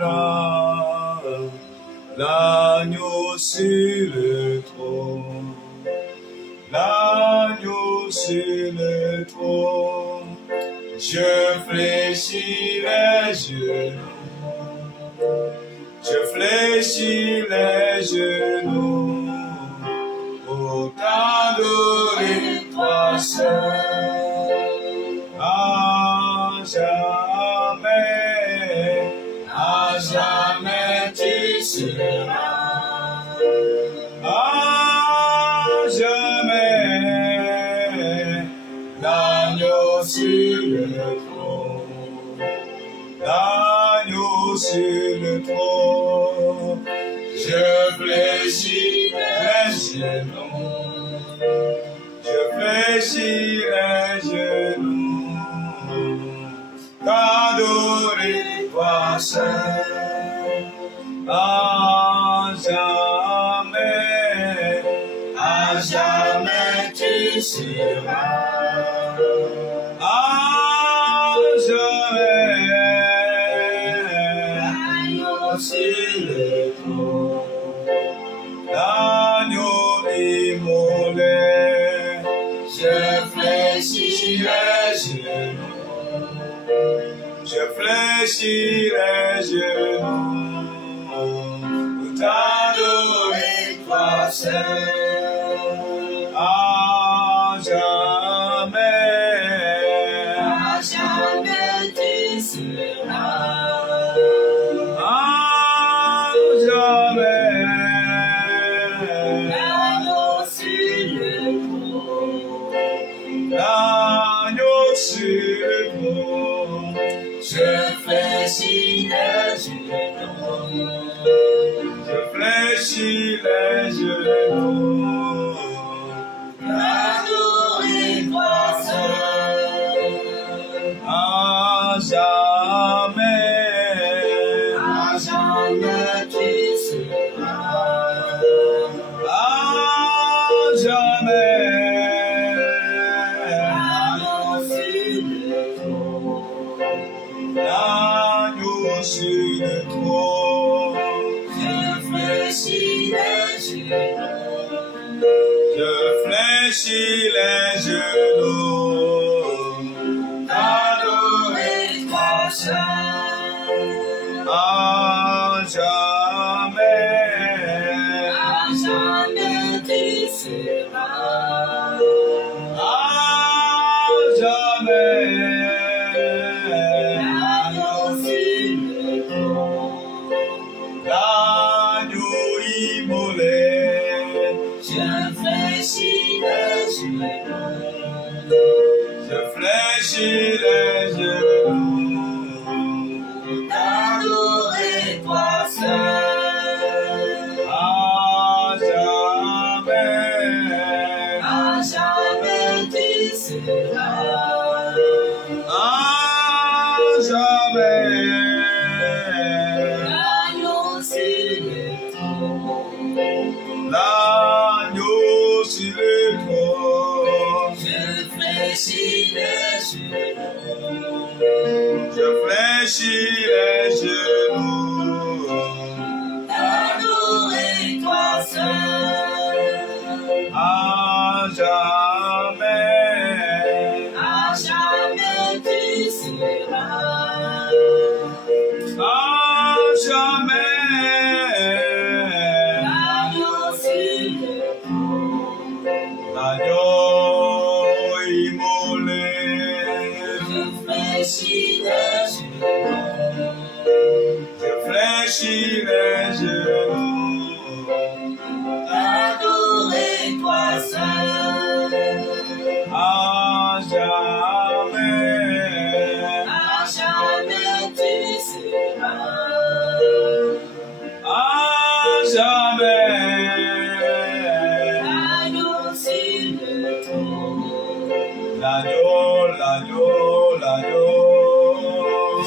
sera l'agneau sur le trône, l'agneau sur le trône. Je fléchis les genoux, je fléchis les genoux pour t'adorer toi seul. À jamais tu seras, à jamais l'agneau sur le trône, l'agneau sur le trône. Je fléchis les genoux, je fléchis les genoux, t'adorer toi seul, à jamais tu seras, à jamais l'agneau sur le trône, l'agneau immolé. Je fléchis les genoux, je fléchis les genoux pour t'adorer toi seul, à jamais tu seras, à jamais l'agneau sur le trône, l'agneau sur le trône. Je fléchis les genoux, je fléchis les genoux, t'adorer toi seul, à jamais tu seras, à jamais l'agneau sur le trône, l'agneau sur le trône. Je fléchis les genoux, je fléchis les genoux, t'adorer toi seul, à jamais tu seras, à jamais l'agneau immolé. Je fléchis les genoux, je fléchis les genoux, t'adorer toi seul, à jamais tu seras, à jamais l'agneau sur le trône, l'agneau sur le trône. Je fléchis les genoux, je fléchis les genoux, t'adorer toi seul, à jamais tu seras, à jamais l'agneau sur le trône, l'agneau immolé. Je fléchis les genoux, je fléchis les genoux, t'adorer toi seul, à jamais tu seras, à jamais l'agneau sur le trône, l'agneau,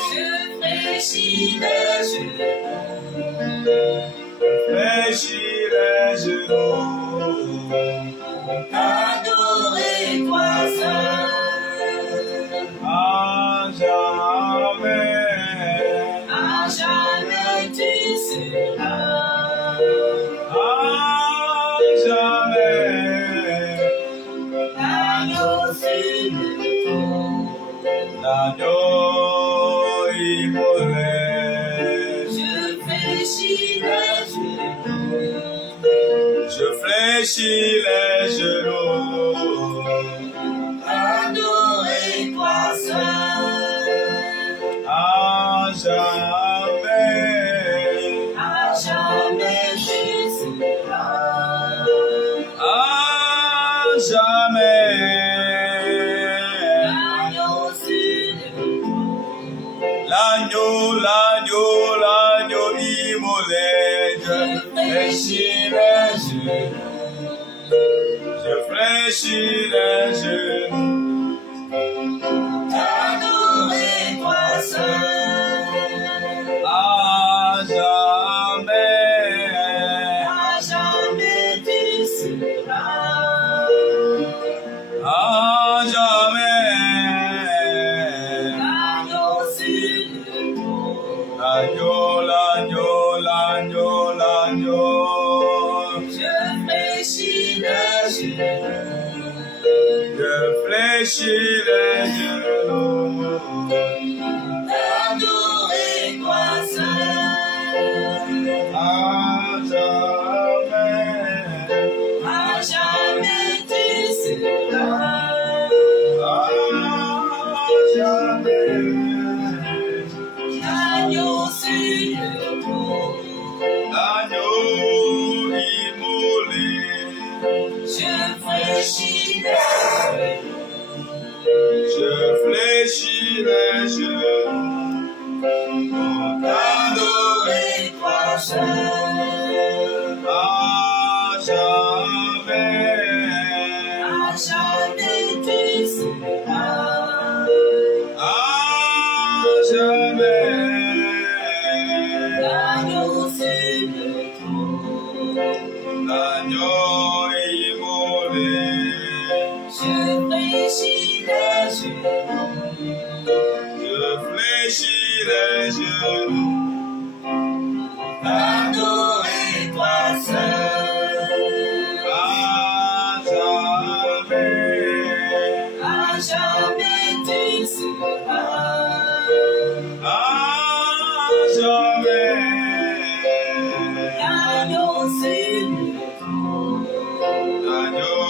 je fléchis les genoux, je fléchis les genoux, t'adorer toi seul, à jamais fléchis les genoux. Adorez-toi seul. À jamais. À jamais tu seras. À jamais. L'agneau sur le trône. L'agneau immolé. Je fléchis les genoux. Je fléchis les genoux. Adorez-toi seul. À jamais. À jamais tu seras. À jamais. L'agneau sur le trône. L'agneau. Je fléchis les genoux. Je fléchis les genoux. Adorez-toi seul. À jamais. À jamais tu seras. À jamais. L'agneau sur le trône. L'agneau immolé. Je fléchis les genoux. Je fléchis les genoux. Adorez-toi seul. À jamais. À jamais tu seras. À jamais. L'agneau sur le trône. L'agneau immolé. Je fléchis les genoux. Je fléchis les genoux. Adorez-toi seul. À jamais. À jamais tu seras. À jamais. L'agneau sur le trône. L'agneau.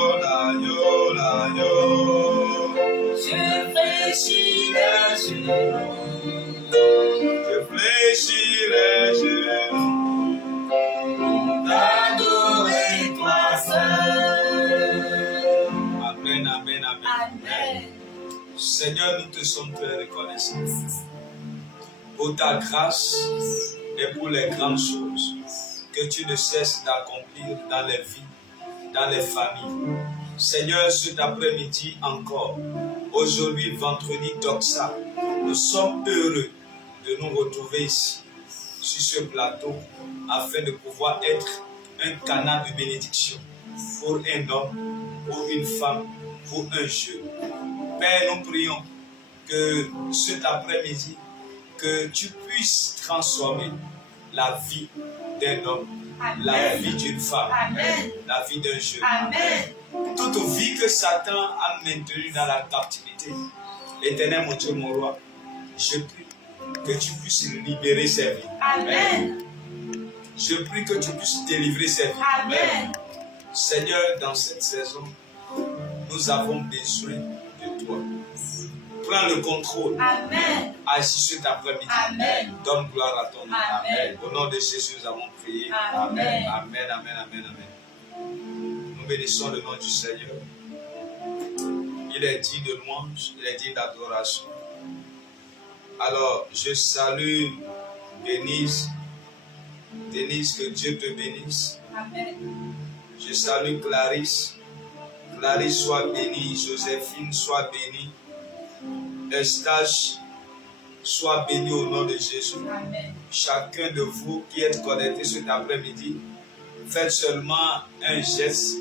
Je fléchis les genoux. Je fléchis les genoux. Adorez-toi seul. Amen. Amen. Seigneur, nous te sommes très reconnaissants pour ta grâce et pour les grandes choses que tu ne cesses d'accomplir dans les vies, dans les familles. Seigneur, cet après-midi encore, aujourd'hui, vendredi d'Oxa, nous sommes heureux de nous retrouver ici, sur ce plateau, afin de pouvoir être un canal de bénédiction pour un homme, pour une femme, pour un jeune. Père, nous prions que cet après-midi, que tu puisses transformer la vie d'un homme, la vie d'une femme, Amen. la vie d'un jeune. Amen. Toute vie que Satan a maintenue dans la captivité. Éternel mon Dieu, mon roi, je prie que tu puisses libérer ces vies. Amen. Je prie que tu puisses délivrer ces vies. Amen. Seigneur, dans cette saison, nous avons besoin de toi. Prends le contrôle. Amen. Agis cet après-midi. Amen. Donne gloire à ton nom. Amen. Au nom de Jésus, nous avons prié. Amen. Amen. Nous bénissons le nom du Seigneur. Il est dit de louange, il est dit d'adoration. Alors, je salue Denise. Denise, que Dieu te bénisse. Amen. Je salue Clarisse. Clarisse, sois bénie. Joséphine, sois bénie. Eustache, sois béni au nom de Jésus. Amen. Chacun de vous qui êtes connectés cet après-midi, faites seulement un geste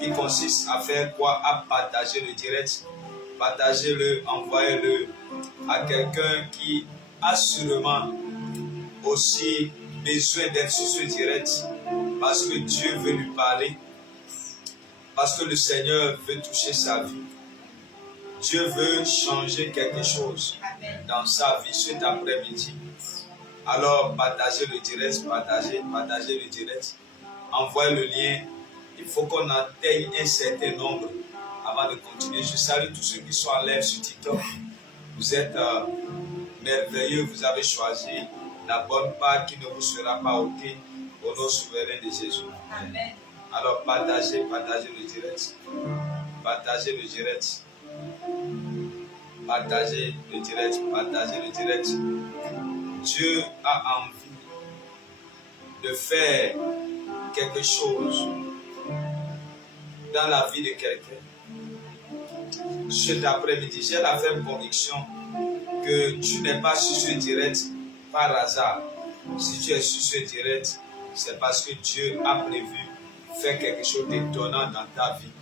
qui consiste à faire quoi? À partager le direct. Partagez-le, envoyez-le à quelqu'un qui a sûrement aussi besoin d'être sur ce direct, parce que Dieu veut lui parler, parce que le Seigneur veut toucher sa vie. Dieu veut changer quelque chose dans sa vie cet après-midi. Alors partagez le direct, partagez le direct. Envoyez le lien Il faut qu'on atteigne un certain nombre avant de continuer. Je salue tous ceux qui sont en live sur TikTok. Vous êtes merveilleux. Vous avez choisi la bonne part qui ne vous sera pas ôtée au nom souverain de Jésus. Amen. Alors partagez le direct. Partagez le direct. Partagez le direct. Partagez le direct. Dieu a envie de faire quelque chose dans la vie de quelqu'un. Cet après-midi, j'ai la ferme conviction que tu n'es pas sur ce direct par hasard. Si tu es sur ce direct, c'est parce que Dieu a prévu faire quelque chose d'étonnant dans ta vie.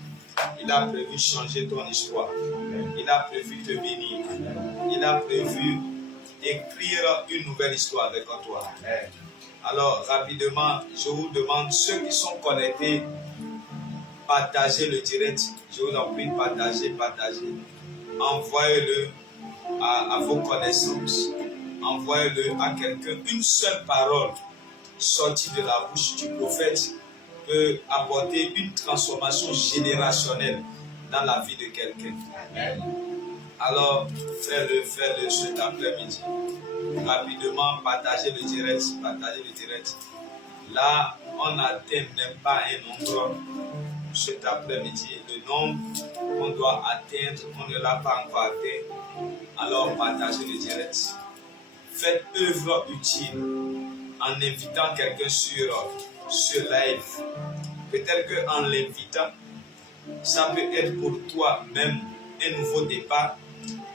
Il a prévu changer ton histoire. Il a prévu te bénir. Il a prévu écrire une nouvelle histoire avec toi. Alors, rapidement, je vous demande, ceux qui sont connectés, partagez le direct. Je vous en prie, partagez. Envoyez-le à vos connaissances. Envoyez-le à quelqu'un. Une seule parole sortie de la bouche du prophète peut apporter une transformation générationnelle dans la vie de quelqu'un. Alors, fais-le cet après-midi. Rapidement, partagez le direct. Là, on n'atteint même pas un nombre cet après-midi. Le nombre qu'on doit atteindre, on ne l'a pas encore atteint. Alors, partagez le direct. Faites œuvre utile en invitant quelqu'un sur live. Peut-être qu'en l'invitant, ça peut être pour toi même un nouveau départ.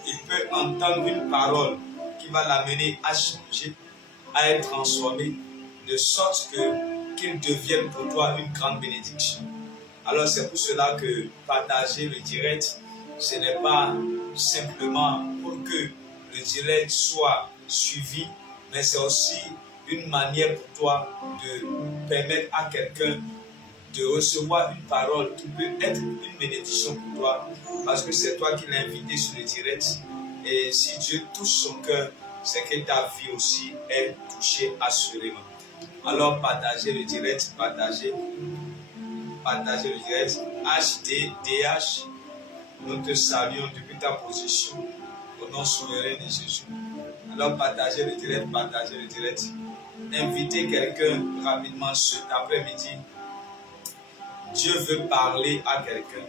Il peut entendre une parole qui va l'amener à changer, à être transformé, de sorte qu'il devienne pour toi une grande bénédiction. Alors c'est pour cela que partager le direct, ce n'est pas simplement pour que le direct soit suivi, mais c'est aussi une manière pour toi de permettre à quelqu'un de recevoir une parole qui peut être une bénédiction pour toi, parce que c'est toi qui l'as invité sur le direct. Et si Dieu touche son cœur, c'est que ta vie aussi est touchée assurément. Alors partagez le direct, partagez le direct. HDDH, nous te saluons depuis ta position au nom souverain de Jésus. Alors partagez le direct. Invitez quelqu'un rapidement cet après-midi. Dieu veut parler à quelqu'un.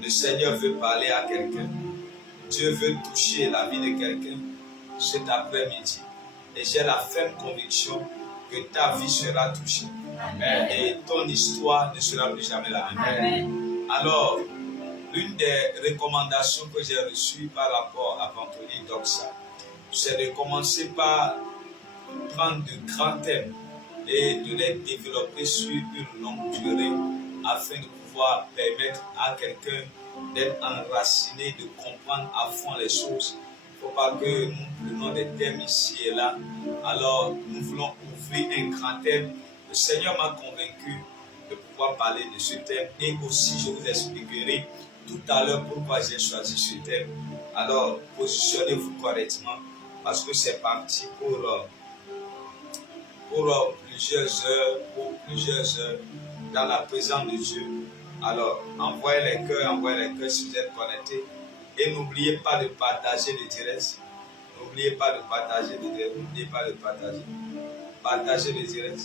Le Seigneur veut parler à quelqu'un. Dieu veut toucher la vie de quelqu'un cet après-midi. Et j'ai la ferme conviction que ta vie sera touchée. Amen. Et ton histoire ne sera plus jamais la même. Amen. Alors, l'une des recommandations que j'ai reçues par rapport à Anthony Doxa, c'est de commencer par prendre de grands thèmes et de les développer sur une longue durée afin de pouvoir permettre à quelqu'un d'être enraciné, de comprendre à fond les choses. Il ne faut pas que nous prenions des thèmes ici et là. Alors, nous voulons ouvrir un grand thème. Le Seigneur m'a convaincu de pouvoir parler de ce thème et aussi je vous expliquerai tout à l'heure pourquoi j'ai choisi ce thème. Alors, positionnez-vous correctement parce que c'est parti pour plusieurs heures dans la présence de Dieu. Alors, envoyez les cœurs si vous êtes connectés. Et n'oubliez pas de partager le direct. Partagez le direct.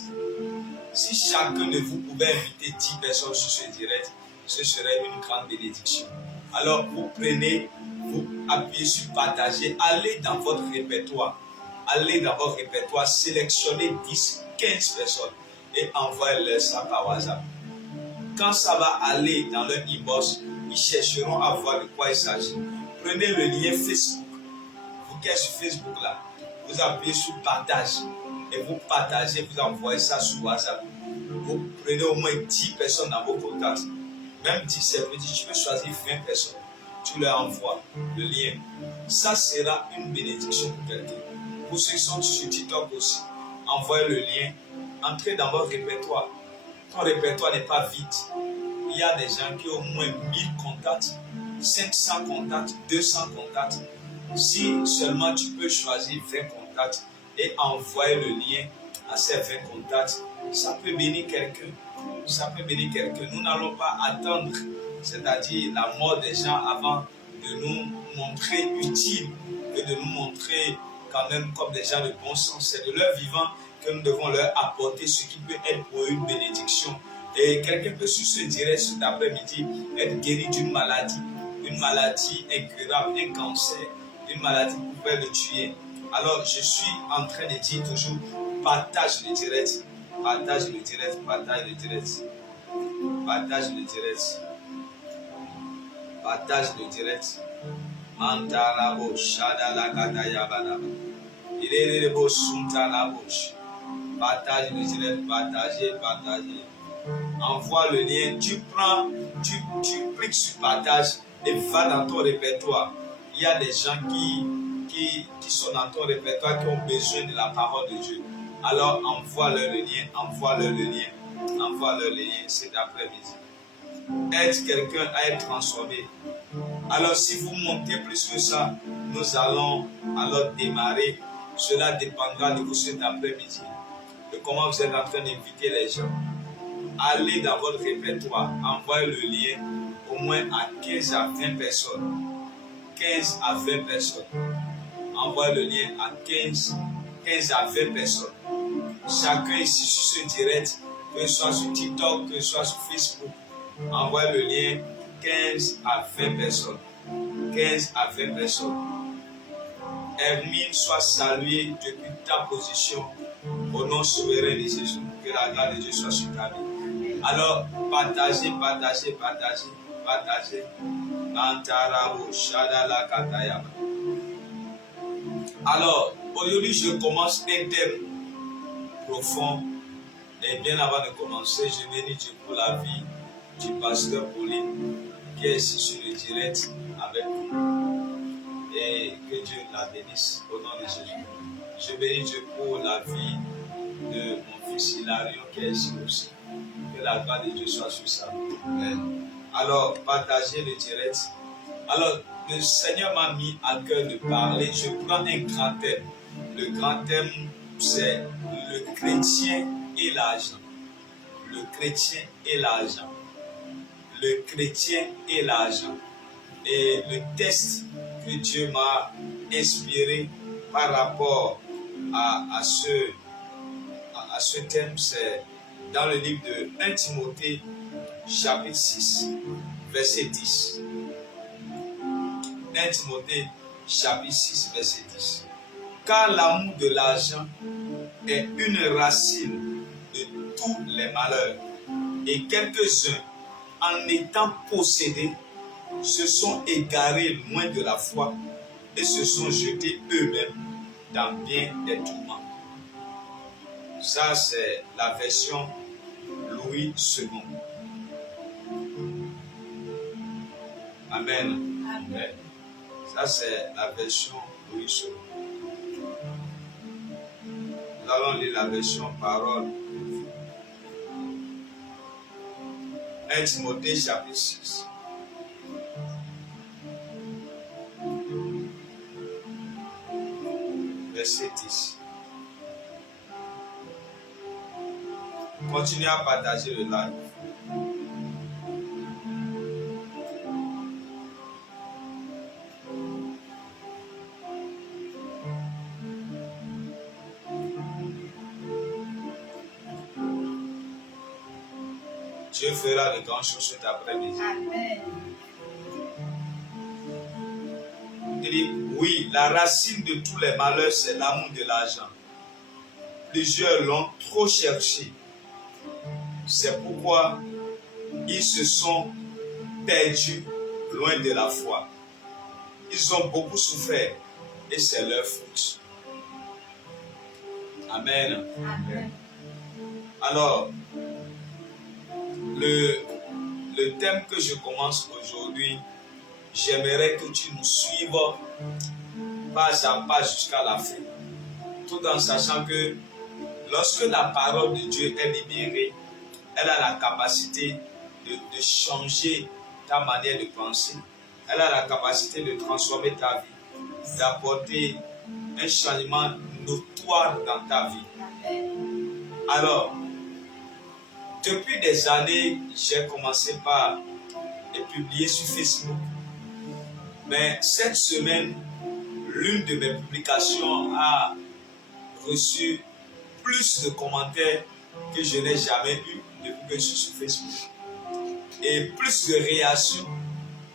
Si chacun de vous pouvait inviter 10 personnes sur ce direct, ce serait une grande bénédiction. Alors, vous prenez, vous appuyez sur partager, allez dans votre répertoire, sélectionnez 10, 15 personnes et envoyez-leur ça par WhatsApp. Quand ça va aller dans leur inbox, ils chercheront à voir de quoi il s'agit. Prenez le lien Facebook. Vous qui êtes sur Facebook là, vous appuyez sur partage et vous partagez, vous envoyez ça sur WhatsApp. Vous prenez au moins 10 personnes dans vos contacts. Même 10, c'est petit, tu peux choisir 20 personnes. Tu leur envoies le lien. Ça sera une bénédiction pour quelqu'un. Pour ceux qui sont sur TikTok aussi, envoyez le lien. Entrez dans votre répertoire. Ton répertoire n'est pas vide. Il y a des gens qui ont au moins 1000 contacts, 500 contacts, 200 contacts. Si seulement tu peux choisir 20 contacts et envoyer le lien à ces 20 contacts, ça peut bénir quelqu'un. ça peut bénir quelqu'un. Nous n'allons pas attendre, c'est-à-dire la mort des gens avant de nous montrer utiles et de nous montrer quand même comme des gens de bon sens. C'est de leur vivant que nous devons leur apporter ce qui peut être pour eux une bénédiction. Et quelqu'un peut se dirait cet après-midi être guéri d'une maladie incurable, un cancer, une maladie qui pouvait le tuer. Alors je suis en train de dire toujours, partage le direct, partage le direct, partage le direct, partage le direct, partage le direct. Mantarabo, Shadala Kataya Banaba. Il est le beau Sunta la bouche. Partage le direct, partagez. Envoie le lien, tu cliques sur partage et va dans ton répertoire. Il y a des gens qui sont dans ton répertoire qui ont besoin de la parole de Dieu. Alors envoie-leur le lien cet après-midi. Être quelqu'un à être transformé. Alors si vous montez plus que ça, nous allons alors démarrer. Cela dépendra de vous cet après-midi. De comment vous êtes en train d'inviter les gens. Allez dans votre répertoire, envoyez le lien au moins à 15 à 20 personnes. 15 à 20 personnes. Envoyez le lien à 15 à 20 personnes. Chacun ici sur ce direct, que ce soit sur TikTok, que ce soit sur Facebook, envoyez le lien 15 à 20 personnes. 15 à 20 personnes. Hermine soit saluée depuis ta position au nom souverain de Jésus. Que la grâce de Dieu soit sur ta vie. Alors, partagez. Alors, aujourd'hui, je commence un thème profond. Et bien avant de commencer, je bénis Dieu pour la vie du pasteur Pauline qui est ici sur le direct avec nous. Et que Dieu la bénisse au nom de Jésus. Je bénis Dieu pour la vie de mon fils Hilarion qui est ici aussi. Que la grâce de Dieu soit sur sa vie. Alors, partagez le direct. Alors, le Seigneur m'a mis à cœur de parler. Je prends un grand thème. Le grand thème, c'est le chrétien et l'argent. Le chrétien et l'argent. Le chrétien et l'argent. Et le texte que Dieu m'a inspiré par rapport à ce thème, c'est dans le livre de 1 Timothée, chapitre 6, verset 10. 1 Timothée, chapitre 6, verset 10. Car l'amour de l'argent est une racine de tous les malheurs. Et quelques-uns, en étant possédés, se sont égarés loin de la foi et se sont jetés eux-mêmes dans bien des tourments. Ça, c'est la version Louis II. Amen. Amen. Ça, c'est la version Louis II. Nous allons lire la version parole. 1 Timothée, chapitre 6. Verset 10. Continuez à partager le live. Dieu fera de grandes choses cet après-midi. Amen. Il dit, oui, la racine de tous les malheurs, c'est l'amour de l'argent. Plusieurs l'ont trop cherché. C'est pourquoi ils se sont perdus loin de la foi. Ils ont beaucoup souffert et c'est leur faute. Amen. Amen. Alors, le thème que je commence aujourd'hui, j'aimerais que tu nous suives pas à pas jusqu'à la fin. Tout en sachant que lorsque la parole de Dieu est libérée, elle a la capacité de changer ta manière de penser. Elle a la capacité de transformer ta vie, d'apporter un changement notoire dans ta vie. Alors, Depuis des années, j'ai commencé par publier sur Facebook. Mais cette semaine, l'une de mes publications a reçu plus de commentaires que je n'ai jamais eu depuis que je suis sur Facebook. Et plus de réactions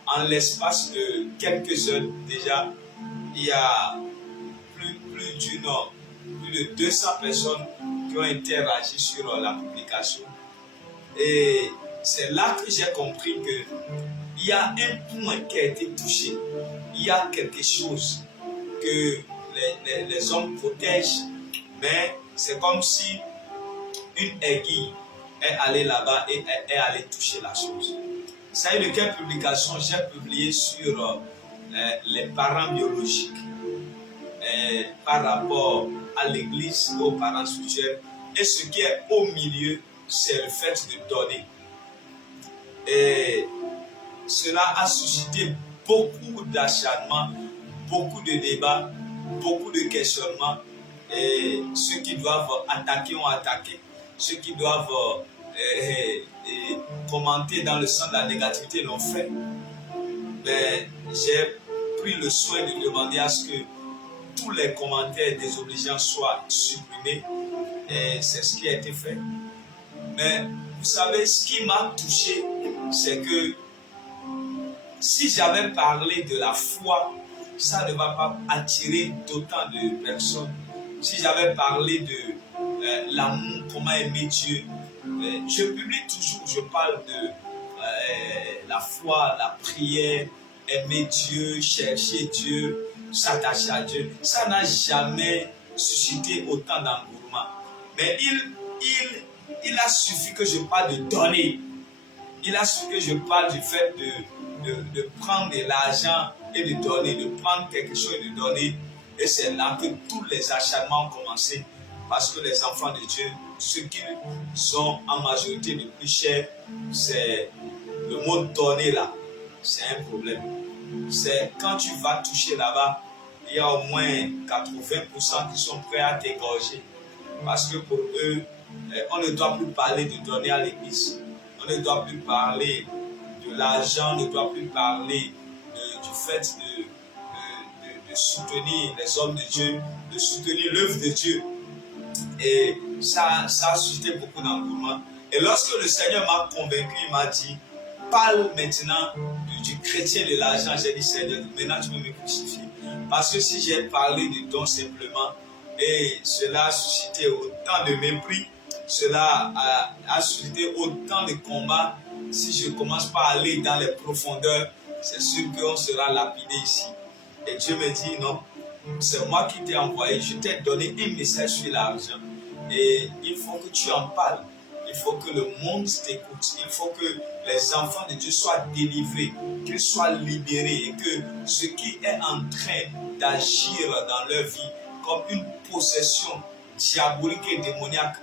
en l'espace de quelques heures déjà. Il y a plus de 200 personnes qui ont interagi sur la publication. Et c'est là que j'ai compris qu'il y a un point qui a été touché. Il y a quelque chose que les hommes protègent, mais c'est comme si une aiguille est allée là-bas et est allée toucher la chose. Ça y est, de quelle publication j'ai publié sur les parents biologiques par rapport à l'église, aux parents spirituels, et ce qui est au milieu, c'est le fait de donner. Et cela a suscité beaucoup d'acharnement, beaucoup de débats, beaucoup de questionnements. Et ceux qui doivent attaquer ont attaqué, ceux qui doivent commenter dans le sens de la négativité l'ont fait. Mais j'ai pris le soin de demander à ce que tous les commentaires désobligeants soient supprimés, et c'est ce qui a été fait. Mais vous savez, ce qui m'a touché, c'est que si j'avais parlé de la foi, ça ne va pas attirer d'autant de personnes. Si j'avais parlé de l'amour, comment aimer Dieu, je publie toujours, je parle de la foi, la prière, aimer Dieu, chercher Dieu, s'attacher à Dieu. Ça n'a jamais suscité autant d'engouement. Mais il a suffi que je parle de donner. Il a suffi que je parle du fait de prendre de l'argent et de donner, de prendre quelque chose et de donner. Et c'est là que tous les acharnements ont commencé. Parce que les enfants de Dieu, ceux qui sont en majorité les plus chers, c'est le mot donner là. C'est un problème. C'est quand tu vas toucher là-bas, il y a au moins 80% qui sont prêts à t'égorger. Parce que pour eux, on ne doit plus parler de donner à l'église. On ne doit plus parler de l'argent, on ne doit plus parler du fait de soutenir les hommes de Dieu, de soutenir l'œuvre de Dieu. Et ça a suscité beaucoup d'engouement. Et lorsque le Seigneur m'a convaincu, il m'a dit, parle maintenant du chrétien de l'argent. J'ai dit, Seigneur, maintenant tu peux me crucifier. Parce que si j'ai parlé de don simplement, et cela a suscité autant de mépris, cela a suscité autant de combats, si je commence pas à aller dans les profondeurs, c'est sûr qu'on sera lapidé ici. Et Dieu me dit, non, c'est moi qui t'ai envoyé, je t'ai donné un message sur l'argent. Et il faut que tu en parles. Il faut que le monde t'écoute. Il faut que les enfants de Dieu soient délivrés, qu'ils soient libérés, et que ce qui est en train d'agir dans leur vie comme une possession diabolique et démoniaque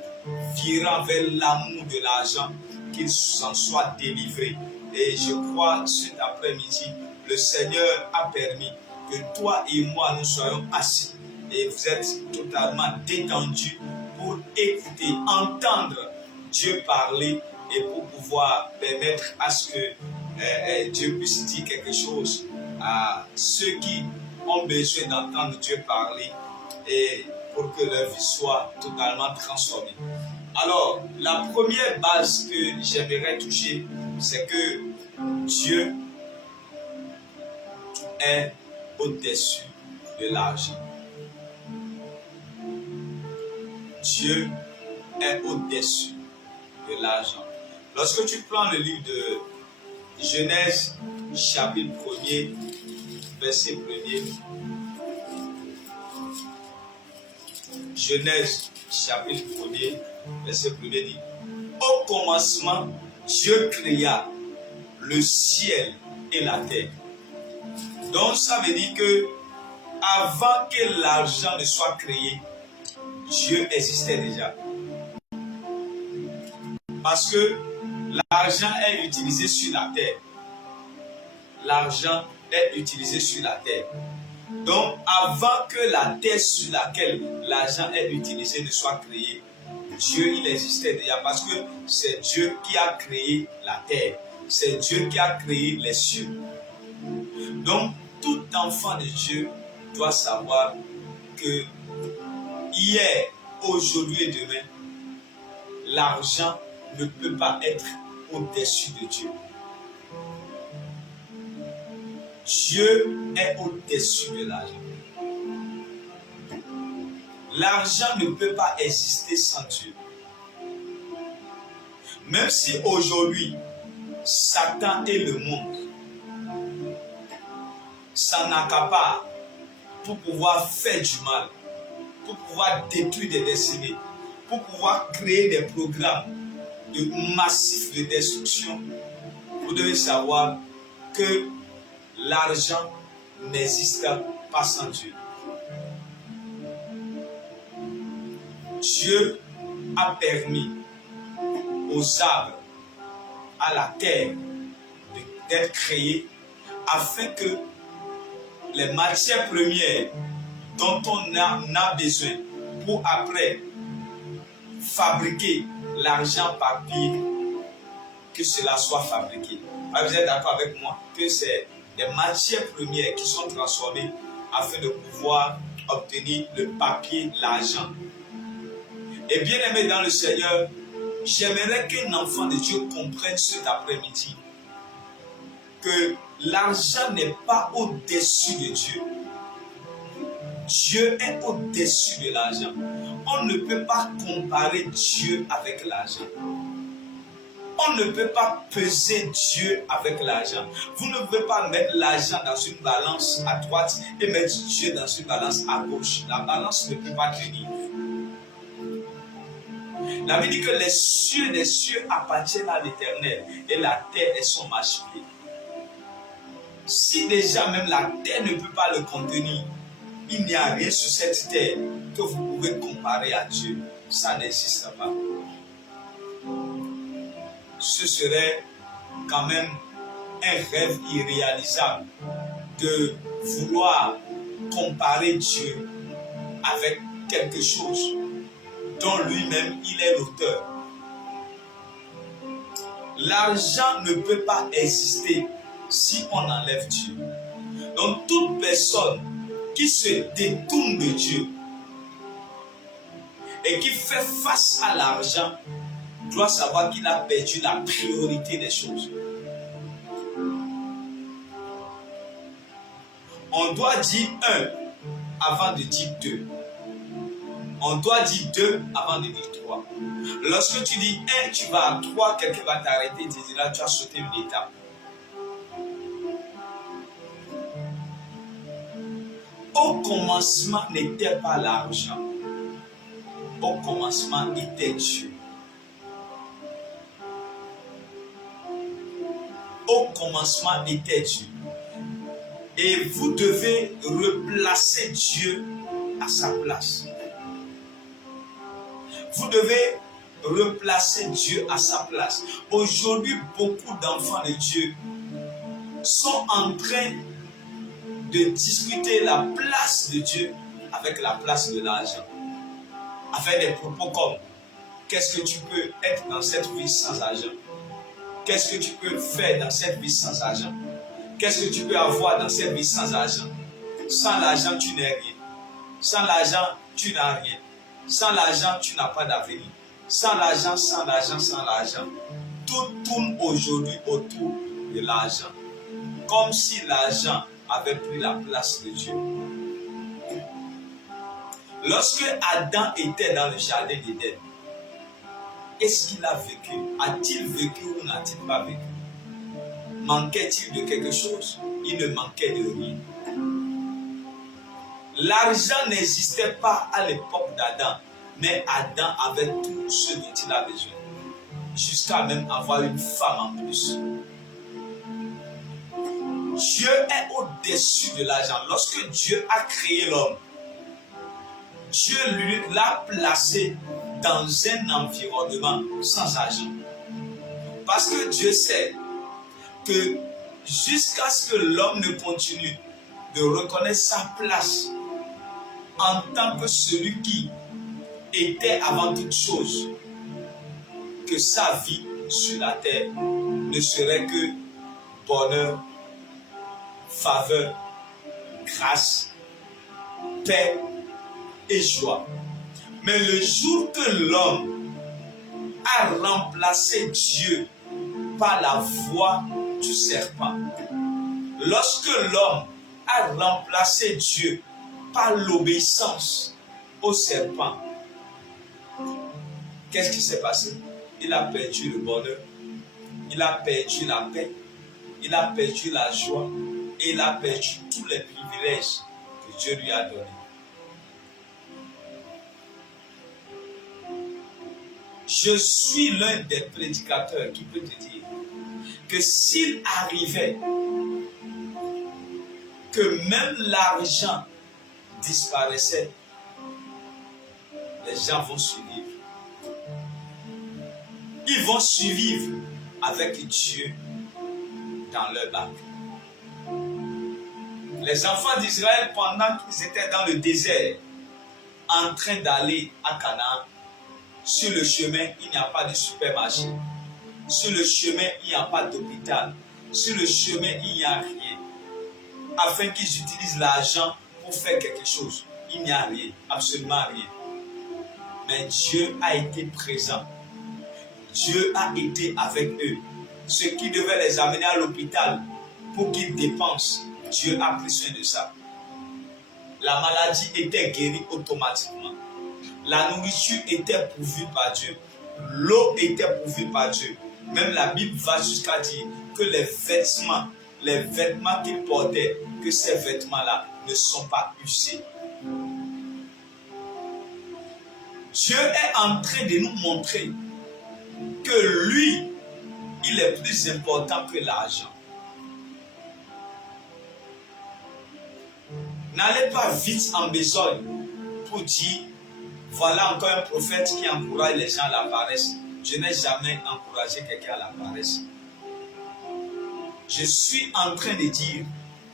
virant vers l'amour de l'argent, qu'ils s'en soient délivrés. Et je crois, cet après-midi, le Seigneur a permis que toi et moi, nous soyons assis. Et vous êtes totalement détendus pour écouter, entendre Dieu parler, et pour pouvoir permettre à ce que Dieu puisse dire quelque chose à ceux qui ont besoin d'entendre Dieu parler, et pour que leur vie soit totalement transformée. Alors, la première base que j'aimerais toucher, c'est que Dieu est au-dessus de l'argent. Dieu est au-dessus de l'argent. Lorsque tu prends le livre de Genèse, chapitre 1er, verset 1er, Genèse, chapitre 1er, verset 1er dit, au commencement, Dieu créa le ciel et la terre. Donc ça veut dire que avant que l'argent ne soit créé, Dieu existait déjà. Parce que l'argent est utilisé sur la terre. L'argent est utilisé sur la terre. Donc avant que la terre sur laquelle l'argent est utilisé ne soit créée, Dieu, il existait déjà parce que c'est Dieu qui a créé la terre. C'est Dieu qui a créé les cieux. Donc, tout enfant de Dieu doit savoir que hier, aujourd'hui et demain, l'argent ne peut pas être au-dessus de Dieu. Dieu est au-dessus de l'argent. L'argent ne peut pas exister sans Dieu. Même si aujourd'hui, Satan et le monde s'en accaparent pour pouvoir faire du mal, pour pouvoir détruire des destinées, pour pouvoir créer des programmes massifs de destruction, vous devez savoir que l'argent n'existe pas sans Dieu. Dieu a permis aux arbres, à la terre, d'être créés afin que les matières premières dont on a besoin pour après fabriquer l'argent papier, que cela soit fabriqué. Vous êtes d'accord avec moi que c'est des matières premières qui sont transformées afin de pouvoir obtenir le papier, l'argent. Et bien aimé dans le Seigneur, j'aimerais qu'un enfant de Dieu comprenne cet après-midi que l'argent n'est pas au-dessus de Dieu. Dieu est au-dessus de l'argent. On ne peut pas comparer Dieu avec l'argent. On ne peut pas peser Dieu avec l'argent. Vous ne pouvez pas mettre l'argent dans une balance à droite et mettre Dieu dans une balance à gauche. La balance ne peut pas tenir. La Bible dit que les cieux des cieux appartiennent à l'Éternel et la terre est son marchepied. Si déjà même la terre ne peut pas le contenir, il n'y a rien sur cette terre que vous pouvez comparer à Dieu. Ça n'existe pas. Ce serait quand même un rêve irréalisable de vouloir comparer Dieu avec quelque chose dont lui-même il est l'auteur. L'argent ne peut pas exister si on enlève Dieu. Donc toute personne qui se détourne de Dieu et qui fait face à l'argent doit savoir qu'il a perdu la priorité des choses. On doit dire un avant de dire deux. On doit dire 2 avant de dire 3. Lorsque tu dis 1, tu vas à 3, quelqu'un va t'arrêter et te dira tu as sauté une étape. Au commencement n'était pas l'argent. Au commencement était Dieu. Au commencement était Dieu. Et vous devez replacer Dieu à sa place. Vous devez replacer Dieu à sa place. Aujourd'hui, beaucoup d'enfants de Dieu sont en train de discuter la place de Dieu avec la place de l'argent. Avec des propos comme qu'est-ce que tu peux être dans cette vie sans argent? Qu'est-ce que tu peux faire dans cette vie sans argent? Qu'est-ce que tu peux avoir dans cette vie sans argent? Sans l'argent, tu n'es rien. Sans l'argent, tu n'as rien. Sans l'argent, tu n'as pas d'avenir. Sans l'argent, sans l'argent, sans l'argent. Tout tourne aujourd'hui autour de l'argent. Comme si l'argent avait pris la place de Dieu. Lorsque Adam était dans le jardin d'Éden, est-ce qu'il a vécu? A-t-il vécu ou n'a-t-il pas vécu? Manquait-il de quelque chose? Il ne manquait de rien. L'argent n'existait pas à l'époque d'Adam, mais Adam avait tout ce dont il a besoin, jusqu'à même avoir une femme en plus. Dieu est au-dessus de l'argent. Lorsque Dieu a créé l'homme, Dieu l'a placé dans un environnement sans argent. Parce que Dieu sait que jusqu'à ce que l'homme ne continue de reconnaître sa place en tant que celui qui était avant toute chose que sa vie sur la terre ne serait que bonheur, faveur, grâce, paix et joie. Mais le jour que l'homme a remplacé Dieu par la voix du serpent, lorsque l'homme a remplacé Dieu par l'obéissance au serpent, qu'est-ce qui s'est passé? Il a perdu le bonheur, il a perdu la paix, il a perdu la joie et il a perdu tous les privilèges que Dieu lui a donnés. Je suis l'un des prédicateurs qui peut te dire que s'il arrivait que même l'argent disparaissait, les gens vont survivre. Ils vont survivre avec Dieu dans leur barque. Les enfants d'Israël, pendant qu'ils étaient dans le désert, en train d'aller à Canaan, sur le chemin, il n'y a pas de supermarché. Sur le chemin, il n'y a pas d'hôpital. Sur le chemin, il n'y a rien. Afin qu'ils utilisent l'argent pour faire quelque chose. Il n'y a rien, absolument rien. Mais Dieu a été présent. Dieu a été avec eux. Ce qui devait les amener à l'hôpital pour qu'ils dépensent, Dieu a pris soin de ça. La maladie était guérie automatiquement. La nourriture était pourvue par Dieu. L'eau était pourvue par Dieu. Même la Bible va jusqu'à dire que les vêtements qu'ils portaient, que ces vêtements-là ne sont pas usés. Dieu est en train de nous montrer que lui, il est plus important que l'argent. N'allez pas vite en besogne pour dire, voilà encore un prophète qui encourage les gens à la paresse. Je n'ai jamais encouragé quelqu'un à la paresse. Je suis en train de dire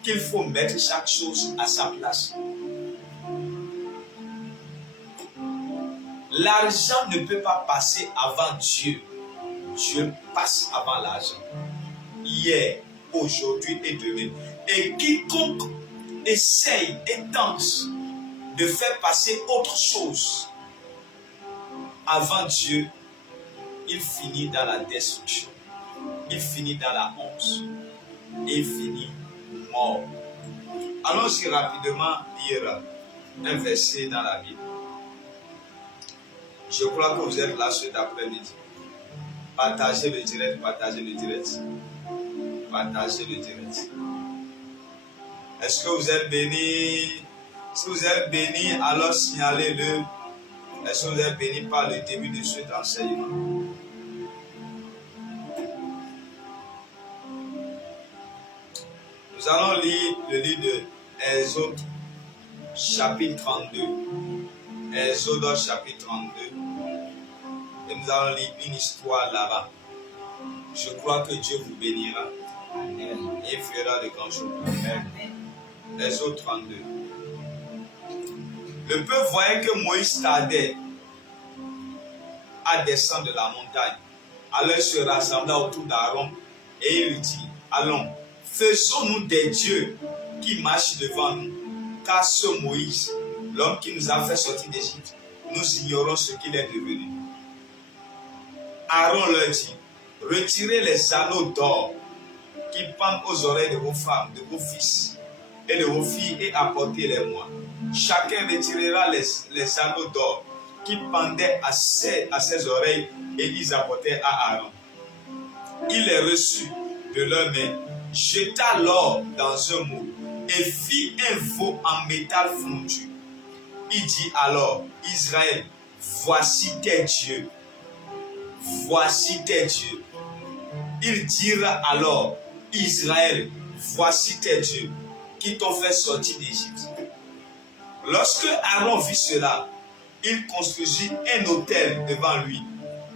qu'il faut mettre chaque chose à sa place. L'argent ne peut pas passer avant Dieu. Dieu passe avant l'argent. Hier, aujourd'hui et demain. Et quiconque essaye et tente de faire passer autre chose avant Dieu, il finit dans la destruction. Il finit dans la honte. Et il finit mort. Allons-y rapidement lire un verset dans la Bible. Je crois que vous êtes là cet après-midi. Partagez le direct, partagez le direct. Partagez le direct. Est-ce que vous êtes bénis? Si vous êtes bénis, alors signalez-le. Est-ce que vous êtes bénis par le début de cet enseignement? Nous allons lire le livre de Exode, chapitre 32. Exode, chapitre 32. Et nous allons lire une histoire là-bas. Je crois que Dieu vous bénira. Et fera de grandes choses. Exode 32. Le peuple voyait que Moïse tardait à descendre de la montagne. Alors il se rassembla autour d'Aaron et il lui dit, allons, faisons-nous des dieux qui marchent devant nous, car ce Moïse, l'homme qui nous a fait sortir d'Égypte, nous ignorons ce qu'il est devenu. Aaron leur dit, retirez les anneaux d'or qui pendent aux oreilles de vos femmes, de vos fils et de vos filles et apportez-les-moi. Chacun retirera les anneaux d'or qui pendaient à ses oreilles et ils apportèrent à Aaron. Il les reçut de leurs mains, jeta l'or dans un moule et fit un veau en métal fondu. Il dit alors, Israël, voici tes dieux. Voici tes dieux. Il dira alors, Israël, voici tes dieux qui t'ont fait sortir d'Égypte. Lorsque Aaron vit cela, il construisit un autel devant lui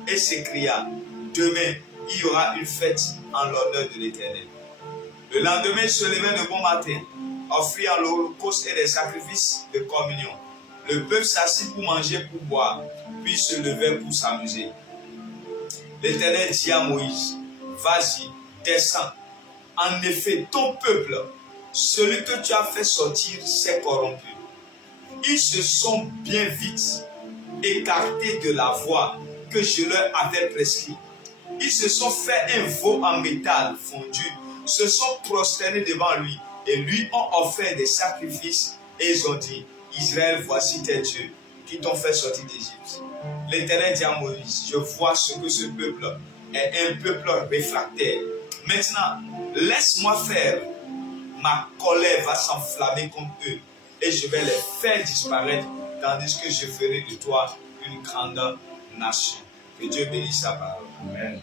et s'écria, demain, il y aura une fête en l'honneur de l'Éternel. Le lendemain, il se levait de bon matin, offrit en l'holocauste et des sacrifices de communion. Le peuple s'assit pour manger, pour boire, puis se levait pour s'amuser. L'Éternel dit à Moïse, vas-y, descends. En effet, ton peuple, celui que tu as fait sortir, s'est corrompu. Ils se sont bien vite écartés de la voie que je leur avais prescrite. Ils se sont fait un veau en métal fondu, se sont prosternés devant lui et lui ont offert des sacrifices et ils ont dit, Israël, voici tes dieux qui t'ont fait sortir d'Égypte. L'Éternel dit à Moïse, je vois ce que ce peuple est un peuple réfractaire. Maintenant, laisse-moi faire. Ma colère va s'enflammer contre eux et je vais les faire disparaître tandis que je ferai de toi une grande nation. Que Dieu bénisse sa parole. Amen.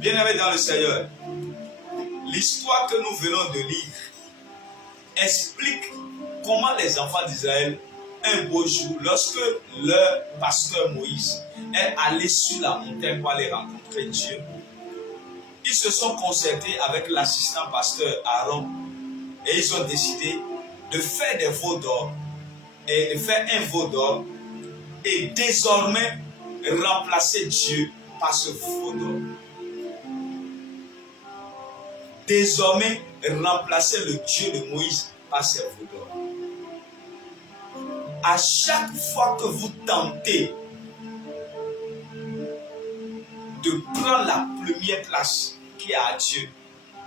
Bien-aimés dans le Seigneur, l'histoire que nous venons de lire explique comment les enfants d'Israël, un beau jour, lorsque leur pasteur Moïse est allé sur la montagne pour aller rencontrer Dieu, ils se sont concertés avec l'assistant pasteur Aaron et ils ont décidé de faire des veaux d'or et de faire un veau d'or et désormais remplacer Dieu par ce veau d'or. Désormais remplacer le Dieu de Moïse par ce veau d'or. À chaque fois que vous tentez de prendre la première place qui est à Dieu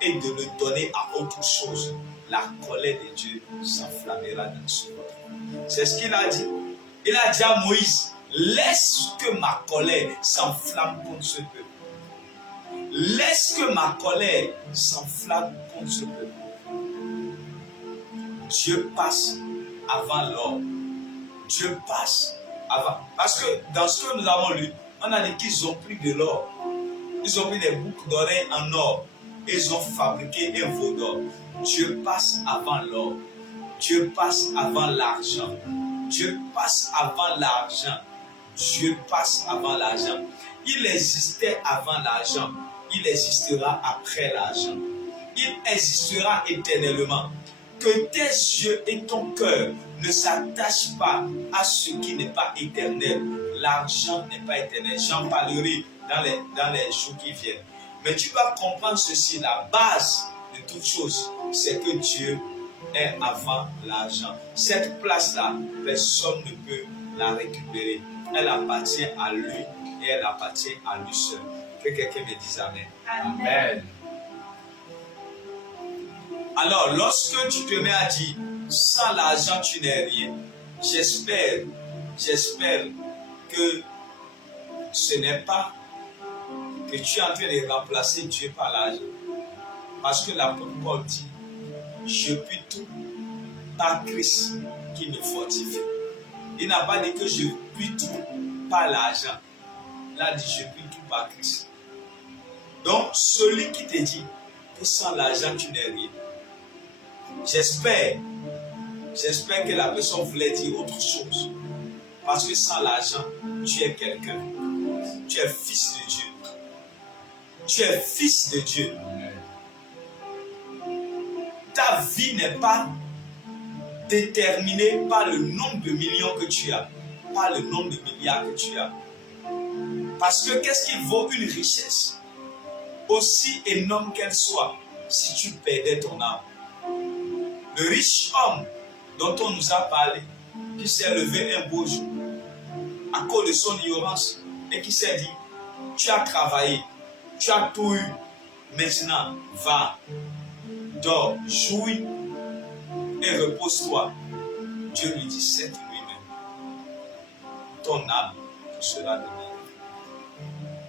et de le donner à autre chose, la colère de Dieu s'enflammera dans ce monde. C'est ce qu'il a dit. Il a dit à Moïse, laisse que ma colère s'enflamme contre ce peuple. Laisse que ma colère s'enflamme contre ce peuple. Dieu passe avant l'or. Dieu passe avant. Parce que dans ce que nous avons lu, on a dit qu'ils ont pris de l'or. Ils ont pris des boucles d'oreilles en or. Et ils ont fabriqué un veau d'or. Dieu passe avant l'or. Dieu passe avant l'argent. Dieu passe avant l'argent. Dieu passe avant l'argent. Il existait avant l'argent. Il existera après l'argent. Il existera éternellement. Que tes yeux et ton cœur ne s'attachent pas à ce qui n'est pas éternel. L'argent n'est pas éternel. J'en parlerai dans les jours qui viennent. Mais tu dois comprendre ceci. La base de toute chose, c'est que Dieu est avant l'argent. Cette place-là, personne ne peut la récupérer. Elle appartient à lui et elle appartient à lui seul. Que quelqu'un me dise Amen. Amen. Alors, lorsque tu te mets à dire, sans l'argent, tu n'es rien, j'espère que ce n'est pas que tu es en train de remplacer Dieu par l'argent. Parce que l'apôtre Paul dit, je puis tout par Christ qui me fortifie. Il n'a pas dit que je puis tout par l'argent. Il a dit, je puis tout par Christ. Donc, celui qui te dit que sans l'argent, tu n'es rien, j'espère que la personne voulait dire autre chose. Parce que sans l'argent, tu es quelqu'un. Tu es fils de Dieu. Tu es fils de Dieu. Ta vie n'est pas déterminée par le nombre de millions que tu as, par le nombre de milliards que tu as. Parce que qu'est-ce qui vaut une richesse, aussi énorme qu'elle soit, si tu perdais ton âme? Le riche homme dont on nous a parlé, qui s'est levé un beau jour, à cause de son ignorance, et qui s'est dit, tu as travaillé, tu as tout eu, maintenant va, dors, jouis et repose-toi. Dieu lui dit, c'est lui-même. Ton âme sera demain.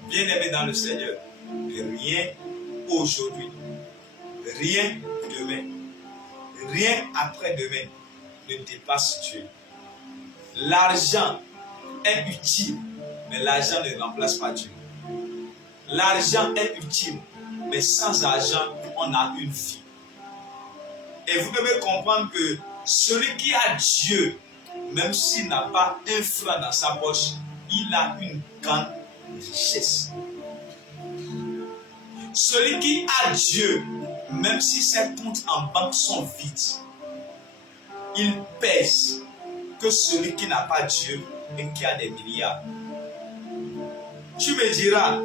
Bien-aimé dans le Seigneur, rien aujourd'hui, rien demain, rien après-demain ne dépasse Dieu. L'argent est utile, mais l'argent ne remplace pas Dieu. L'argent est utile, mais sans argent, on a une vie. Et vous devez comprendre que celui qui a Dieu, même s'il n'a pas un franc dans sa poche, il a une grande richesse. Celui qui a Dieu, même si ses comptes en banque sont vides, il pèse que celui qui n'a pas Dieu et qui a des milliards. Tu me diras,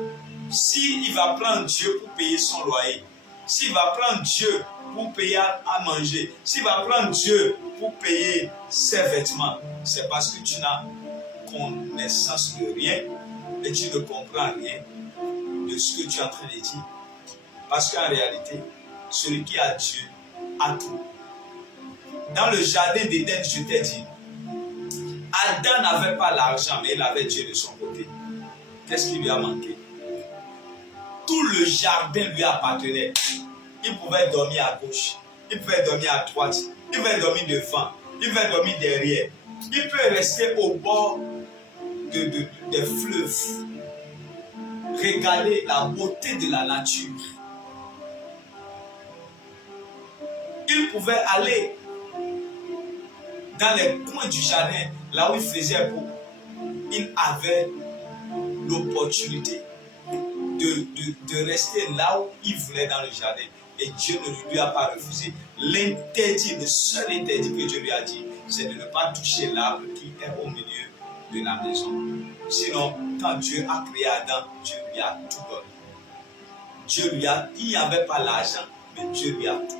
s'il va prendre Dieu pour payer son loyer, s'il va prendre Dieu pour payer à manger, s'il va prendre Dieu pour payer ses vêtements, c'est parce que tu n'as connaissance de rien et tu ne comprends rien de ce que tu es en train de dire. Parce qu'en réalité, celui qui a Dieu a tout. Dans le jardin d'Éden, je t'ai dit, Adam n'avait pas l'argent, mais il avait Dieu de son côté. Qu'est-ce qui lui a manqué? Tout le jardin lui appartenait. Il pouvait dormir à gauche, il pouvait dormir à droite, il pouvait dormir devant, il pouvait dormir derrière. Il peut rester au bord des fleuves, regarder la beauté de la nature. Il pouvait aller dans les coins du jardin, là où il faisait beau. Il avait l'opportunité de rester là où il voulait dans le jardin. Et Dieu ne lui a pas refusé. L'interdit, le seul interdit que Dieu lui a dit, c'est de ne pas toucher l'arbre qui est au milieu de la maison. Sinon, quand Dieu a créé Adam, Dieu lui a tout donné. Il n'y avait pas l'argent, mais Dieu lui a tout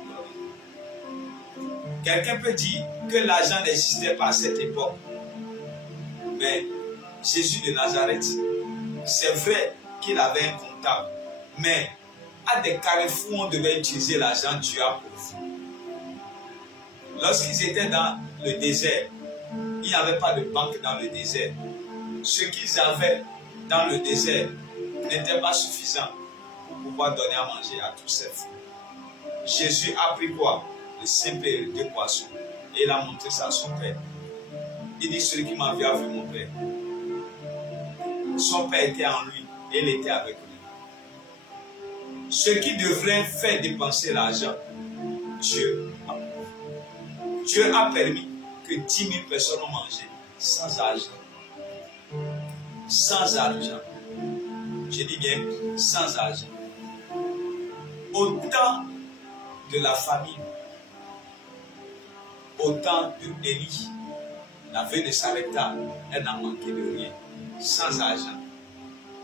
donné. Quelqu'un peut dire que l'argent n'existait pas à cette époque. Mais Jésus de Nazareth, c'est vrai qu'il avait un comptable, mais à des carrefours où on devait utiliser l'argent, Dieu a pourvu. Lorsqu'ils étaient dans le désert, il n'y avait pas de banque dans le désert. Ce qu'ils avaient dans le désert n'était pas suffisant pour pouvoir donner à manger à tous ces fous. Jésus a pris quoi? Le Saint-Père et les 2 poissons. Et il a montré ça à son Père. Il dit, celui qui m'a vu a vu mon Père. Son Père était en lui et il était avec lui. Ce qui devrait faire dépenser l'argent, Dieu a pourvu. Dieu a permis que 10 000 personnes ont mangé sans argent. Sans argent. Je dis bien sans argent. Au temps de la famine, au temps d'Élie, la veuve de Sarepta, elle n'a manqué de rien. Sans argent.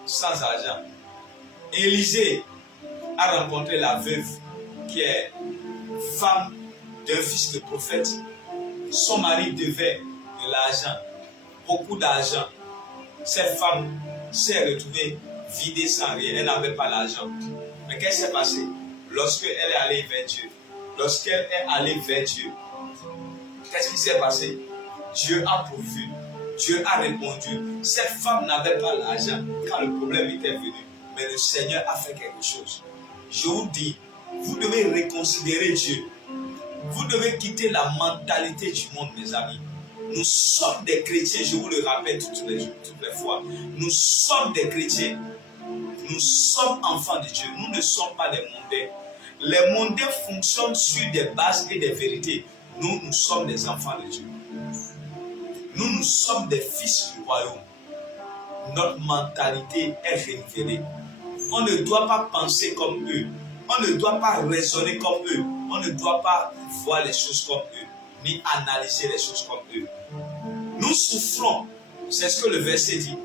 Sans argent. Élisée a rencontré la veuve qui est femme d'un fils de prophète. Son mari devait de l'argent, beaucoup d'argent. Cette femme s'est retrouvée vidée sans rien. Elle n'avait pas l'argent. Mais qu'est-ce qui s'est passé? Lorsqu'elle est allée vers Dieu, qu'est-ce qui s'est passé? Dieu a pourvu. Dieu a répondu. Cette femme n'avait pas l'argent quand le problème était venu. Mais le Seigneur a fait quelque chose. Je vous dis, vous devez reconsidérer Dieu. Vous devez quitter la mentalité du monde, mes amis. Nous sommes des chrétiens, je vous le rappelle toutes les fois. Nous sommes des chrétiens. Nous sommes enfants de Dieu. Nous ne sommes pas des mondains. Les mondains fonctionnent sur des bases et des vérités. Nous, nous sommes des enfants de Dieu. Nous, nous sommes des fils du royaume. Notre mentalité est révélée. On ne doit pas penser comme eux. On ne doit pas raisonner comme eux. On ne doit pas voir les choses comme eux, ni analyser les choses comme eux. Nous souffrons. C'est ce que le verset dit.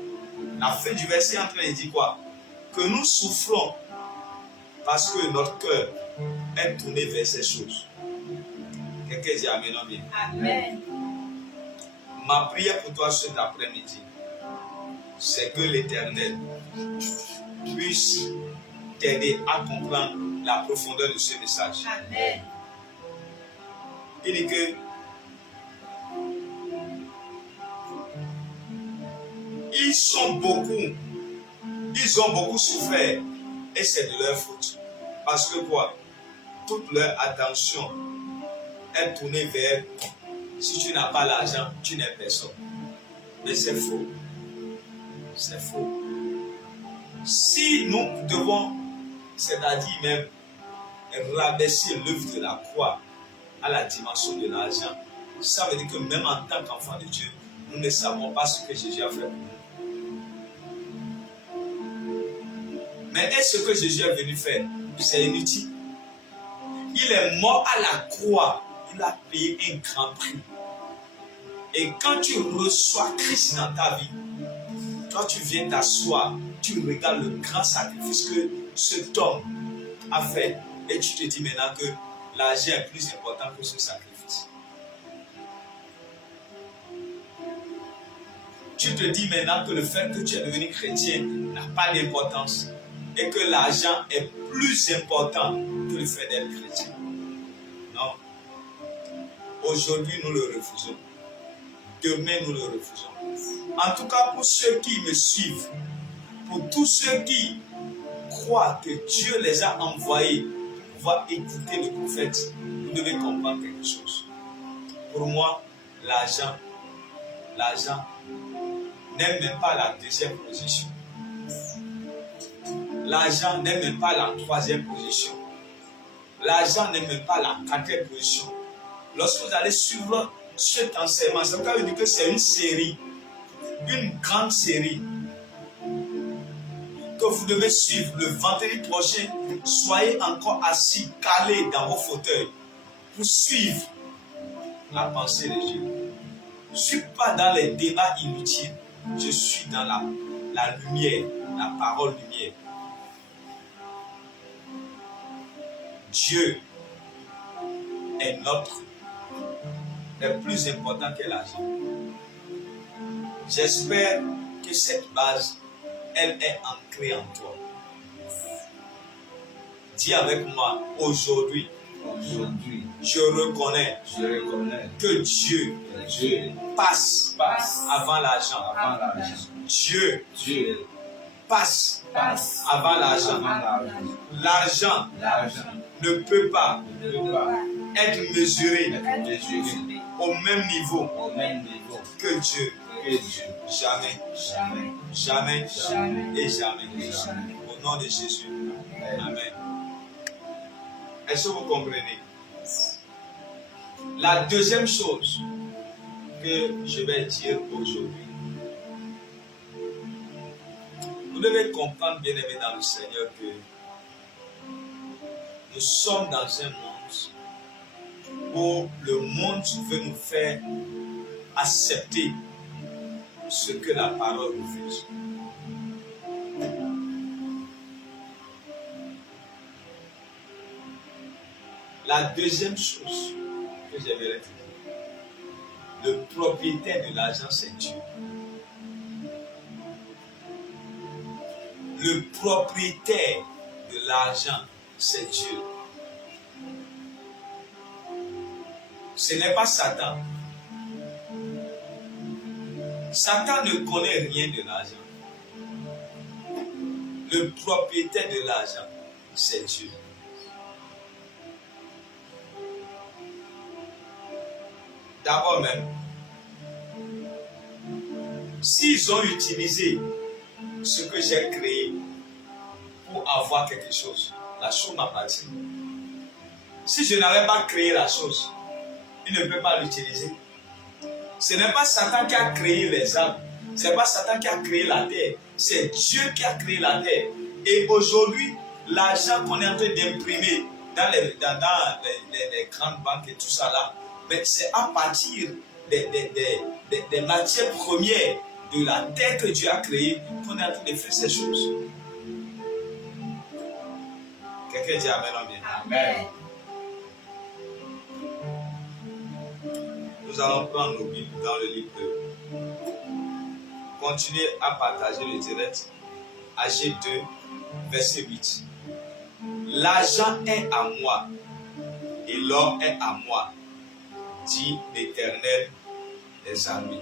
La fin du verset est en train de dire quoi? Que nous souffrons parce que notre cœur est tourné vers ces choses. Quelqu'un dit Amen. Amen. Ma prière pour toi cet après-midi, c'est que l'Éternel puisse t'aider à comprendre la profondeur de ce message. Amen. Il dit que ils ont beaucoup souffert et c'est de leur faute. Parce que quoi? Toute leur attention est tournée vers si tu n'as pas l'argent, tu n'es personne. Mais c'est faux. C'est faux. Si nous devons, c'est-à-dire même rabaisser l'œuvre de la croix à la dimension de l'argent, ça veut dire que même en tant qu'enfant de Dieu, nous ne savons pas ce que Jésus a fait pour nous. Mais est-ce que Jésus est venu faire? C'est inutile. Il est mort à la croix. Il a payé un grand prix. Et quand tu reçois Christ dans ta vie, toi tu viens t'asseoir, tu regardes le grand sacrifice que cet homme a fait et tu te dis maintenant que l'argent est plus important que ce sacrifice. Tu te dis maintenant que le fait que tu es devenu chrétien n'a pas d'importance et que l'argent est plus important que le fait d'être chrétien. Non. Aujourd'hui, nous le refusons. Demain, nous le refusons. En tout cas, pour ceux qui me suivent, pour tous ceux qui croient que Dieu les a envoyés pour pouvoir écouter le prophète, vous devez comprendre quelque chose. Pour moi, l'argent n'est même pas la deuxième position. L'argent n'est même pas la troisième position. L'argent n'est même pas la quatrième position. Lorsque vous allez suivre cet enseignement, ça veut dire que c'est une série, une grande série que vous devez suivre le vendredi prochain. Soyez encore assis, calés dans vos fauteuils pour suivre la pensée de Dieu. Je ne suis pas dans les débats inutiles. Je suis dans la lumière, la parole lumière. Dieu est plus important que l'argent. J'espère que cette base, elle est ancrée en toi. Dis avec moi, aujourd'hui, je reconnais que Dieu passe avant l'argent. Dieu passe avant l'argent. L'argent ne peut pas être mesuré au même niveau que Dieu. Jamais et jamais. Au nom de Jésus. Amen. Est-ce que vous comprenez? La deuxième chose que je vais dire aujourd'hui, vous devez comprendre, bien aimé dans le Seigneur, que nous sommes dans un monde où le monde veut nous faire accepter ce que la parole refuse. La deuxième chose que j'aimerais te dire, le propriétaire de l'argent, c'est Dieu. Le propriétaire de l'argent, c'est Dieu. Ce n'est pas Satan. Satan ne connaît rien de l'argent. Le propriétaire de l'argent, c'est Dieu. D'abord même, s'ils ont utilisé ce que j'ai créé pour avoir quelque chose, la chose m'appartient. Si je n'avais pas créé la chose, ils ne peuvent pas l'utiliser. Ce n'est pas Satan qui a créé les arbres, ce n'est pas Satan qui a créé la terre, c'est Dieu qui a créé la terre. Et aujourd'hui, l'argent qu'on est en train d'imprimer dans les grandes banques et tout ça là, mais c'est à partir des matières premières de la terre que Dieu a créée qu'on est en train de faire ces choses. Quelqu'un dit Amen en bien. Amen. Nous allons prendre nos Bibles dans le livre de... Continuez à partager le direct. Ag 2, verset 8. L'argent est à moi et l'or est à moi, dit l'Éternel des armées.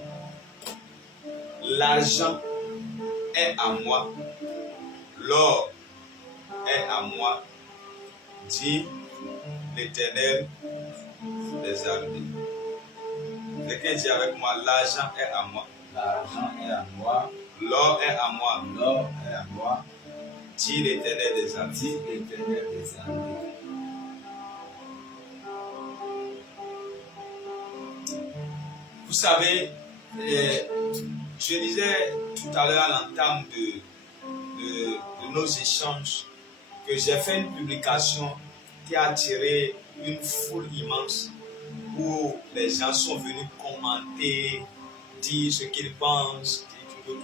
L'argent est à moi, l'or est à moi, dit l'Éternel des armées. Quelqu'un dit avec moi, l'argent est à moi. L'argent est à moi. L'or est à moi. L'or est à moi. Dit l'Éternel des armées. Dit l'Éternel des armées. Vous savez, je disais tout à l'heure à l'entame de nos échanges que j'ai fait une publication qui a attiré une foule immense. où les gens sont venus commenter, dire ce qu'ils pensent, dire tout.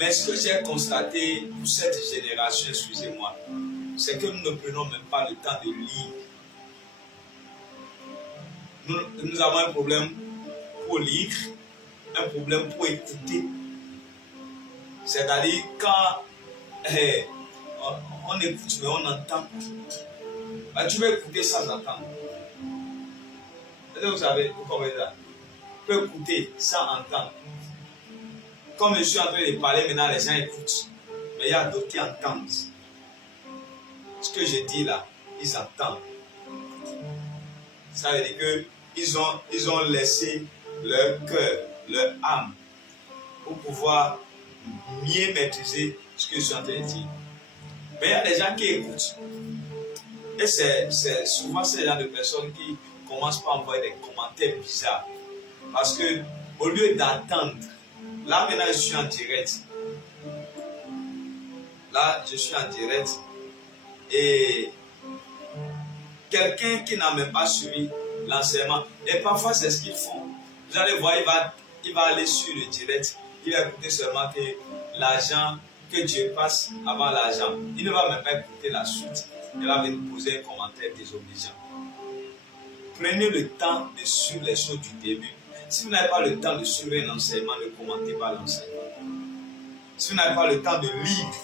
Mais ce que j'ai constaté pour cette génération, excusez-moi, c'est que nous ne prenons même pas le temps de lire. Nous avons un problème pour lire, un problème pour écouter. C'est-à-dire quand on écoute mais on entend. Tu peux écouter sans entendre. Vous savez, vous comprenez ça? Tu peux écouter sans entendre. Comme je suis en train de parler maintenant, les gens écoutent. Mais il y a d'autres qui entendent. Ce que je dis là, ils entendent. Ça veut dire qu'ils ont laissé leur cœur, leur âme, pour pouvoir mieux maîtriser ce que je suis en train de dire. Mais il y a des gens qui écoutent. Et c'est souvent ces gens de personnes qui commencent par envoyer des commentaires bizarres. Parce que au lieu d'attendre, là maintenant je suis en direct. Là je suis en direct. Et quelqu'un qui n'a même pas suivi l'enseignement, et parfois c'est ce qu'ils font. Vous allez voir, il va aller sur le direct, il va écouter seulement que l'argent, que Dieu passe avant l'argent. Il ne va même pas écouter la suite. Il va venir poser un commentaire désobligeant. Prenez le temps de suivre les choses du début. Si vous n'avez pas le temps de suivre un enseignement, ne commentez pas l'enseignement. Si vous n'avez pas le temps de lire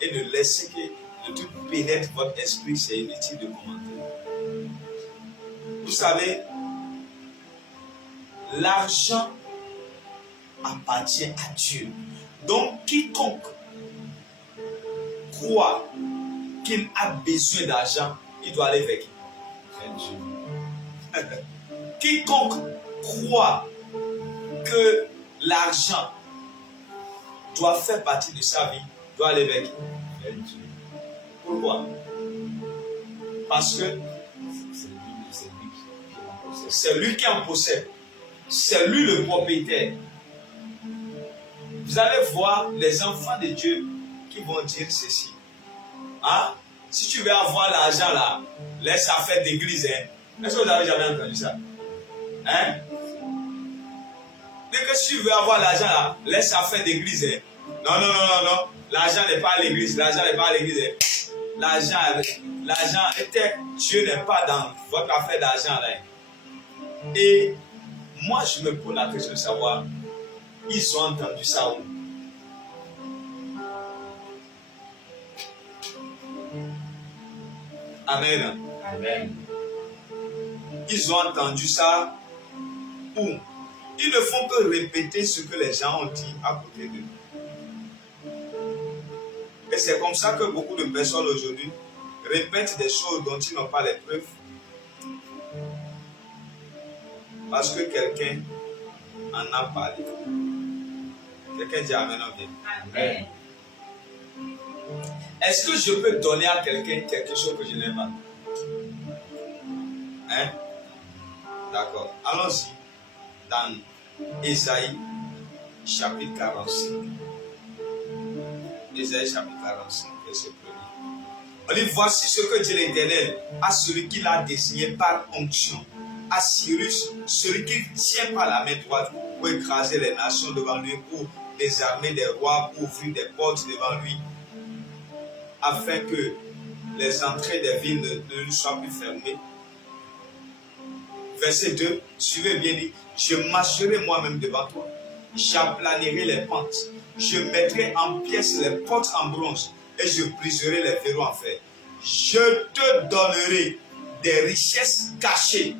et de laisser que le truc pénètre votre esprit, c'est inutile de commenter. Vous savez, l'argent appartient à Dieu. Donc, quiconque croit qu'il a besoin d'argent, il doit aller vers qui? Quiconque croit que l'argent doit faire partie de sa vie, doit aller vers qui? Pourquoi? Parce que c'est lui qui en possède. C'est lui le propriétaire. Vous allez voir les enfants de Dieu qui vont dire ceci. Hein? Si tu veux avoir l'argent là, laisse affaire d'église. Hein? Est-ce que vous avez jamais entendu ça? Hein? Dès que si tu veux avoir l'argent là, laisse affaire d'église. Hein? Non. L'argent n'est pas à l'église. L'argent n'est pas à l'église. Hein? L'argent était, Dieu n'est pas dans votre affaire d'argent là. Et moi je me pose la question de savoir, ils ont entendu ça où? Amen. Amen. Ils ont entendu ça où? Ils ne font que répéter ce que les gens ont dit à côté d'eux. Et c'est comme ça que beaucoup de personnes aujourd'hui répètent des choses dont ils n'ont pas les preuves. Parce que quelqu'un en a parlé. Quelqu'un dit Amen. Amen. Est-ce que je peux donner à quelqu'un quelque chose que je n'ai pas? Hein? D'accord. Allons-y dans Ésaïe chapitre 45. Ésaïe chapitre 45, verset 1er. On dit, voici ce que dit l'Éternel à celui qui l'a désigné par onction, à Cyrus, celui qui tient par la main droite pour écraser les nations devant lui, pour désarmer des rois, pour ouvrir des portes devant lui, afin que les entrées des villes ne lui soient plus fermées. Verset 2, suivez bien dit, je marcherai moi-même devant toi, j'aplanirai les pentes, je mettrai en pièces les portes en bronze et je briserai les verrous en fer. Je te donnerai des richesses cachées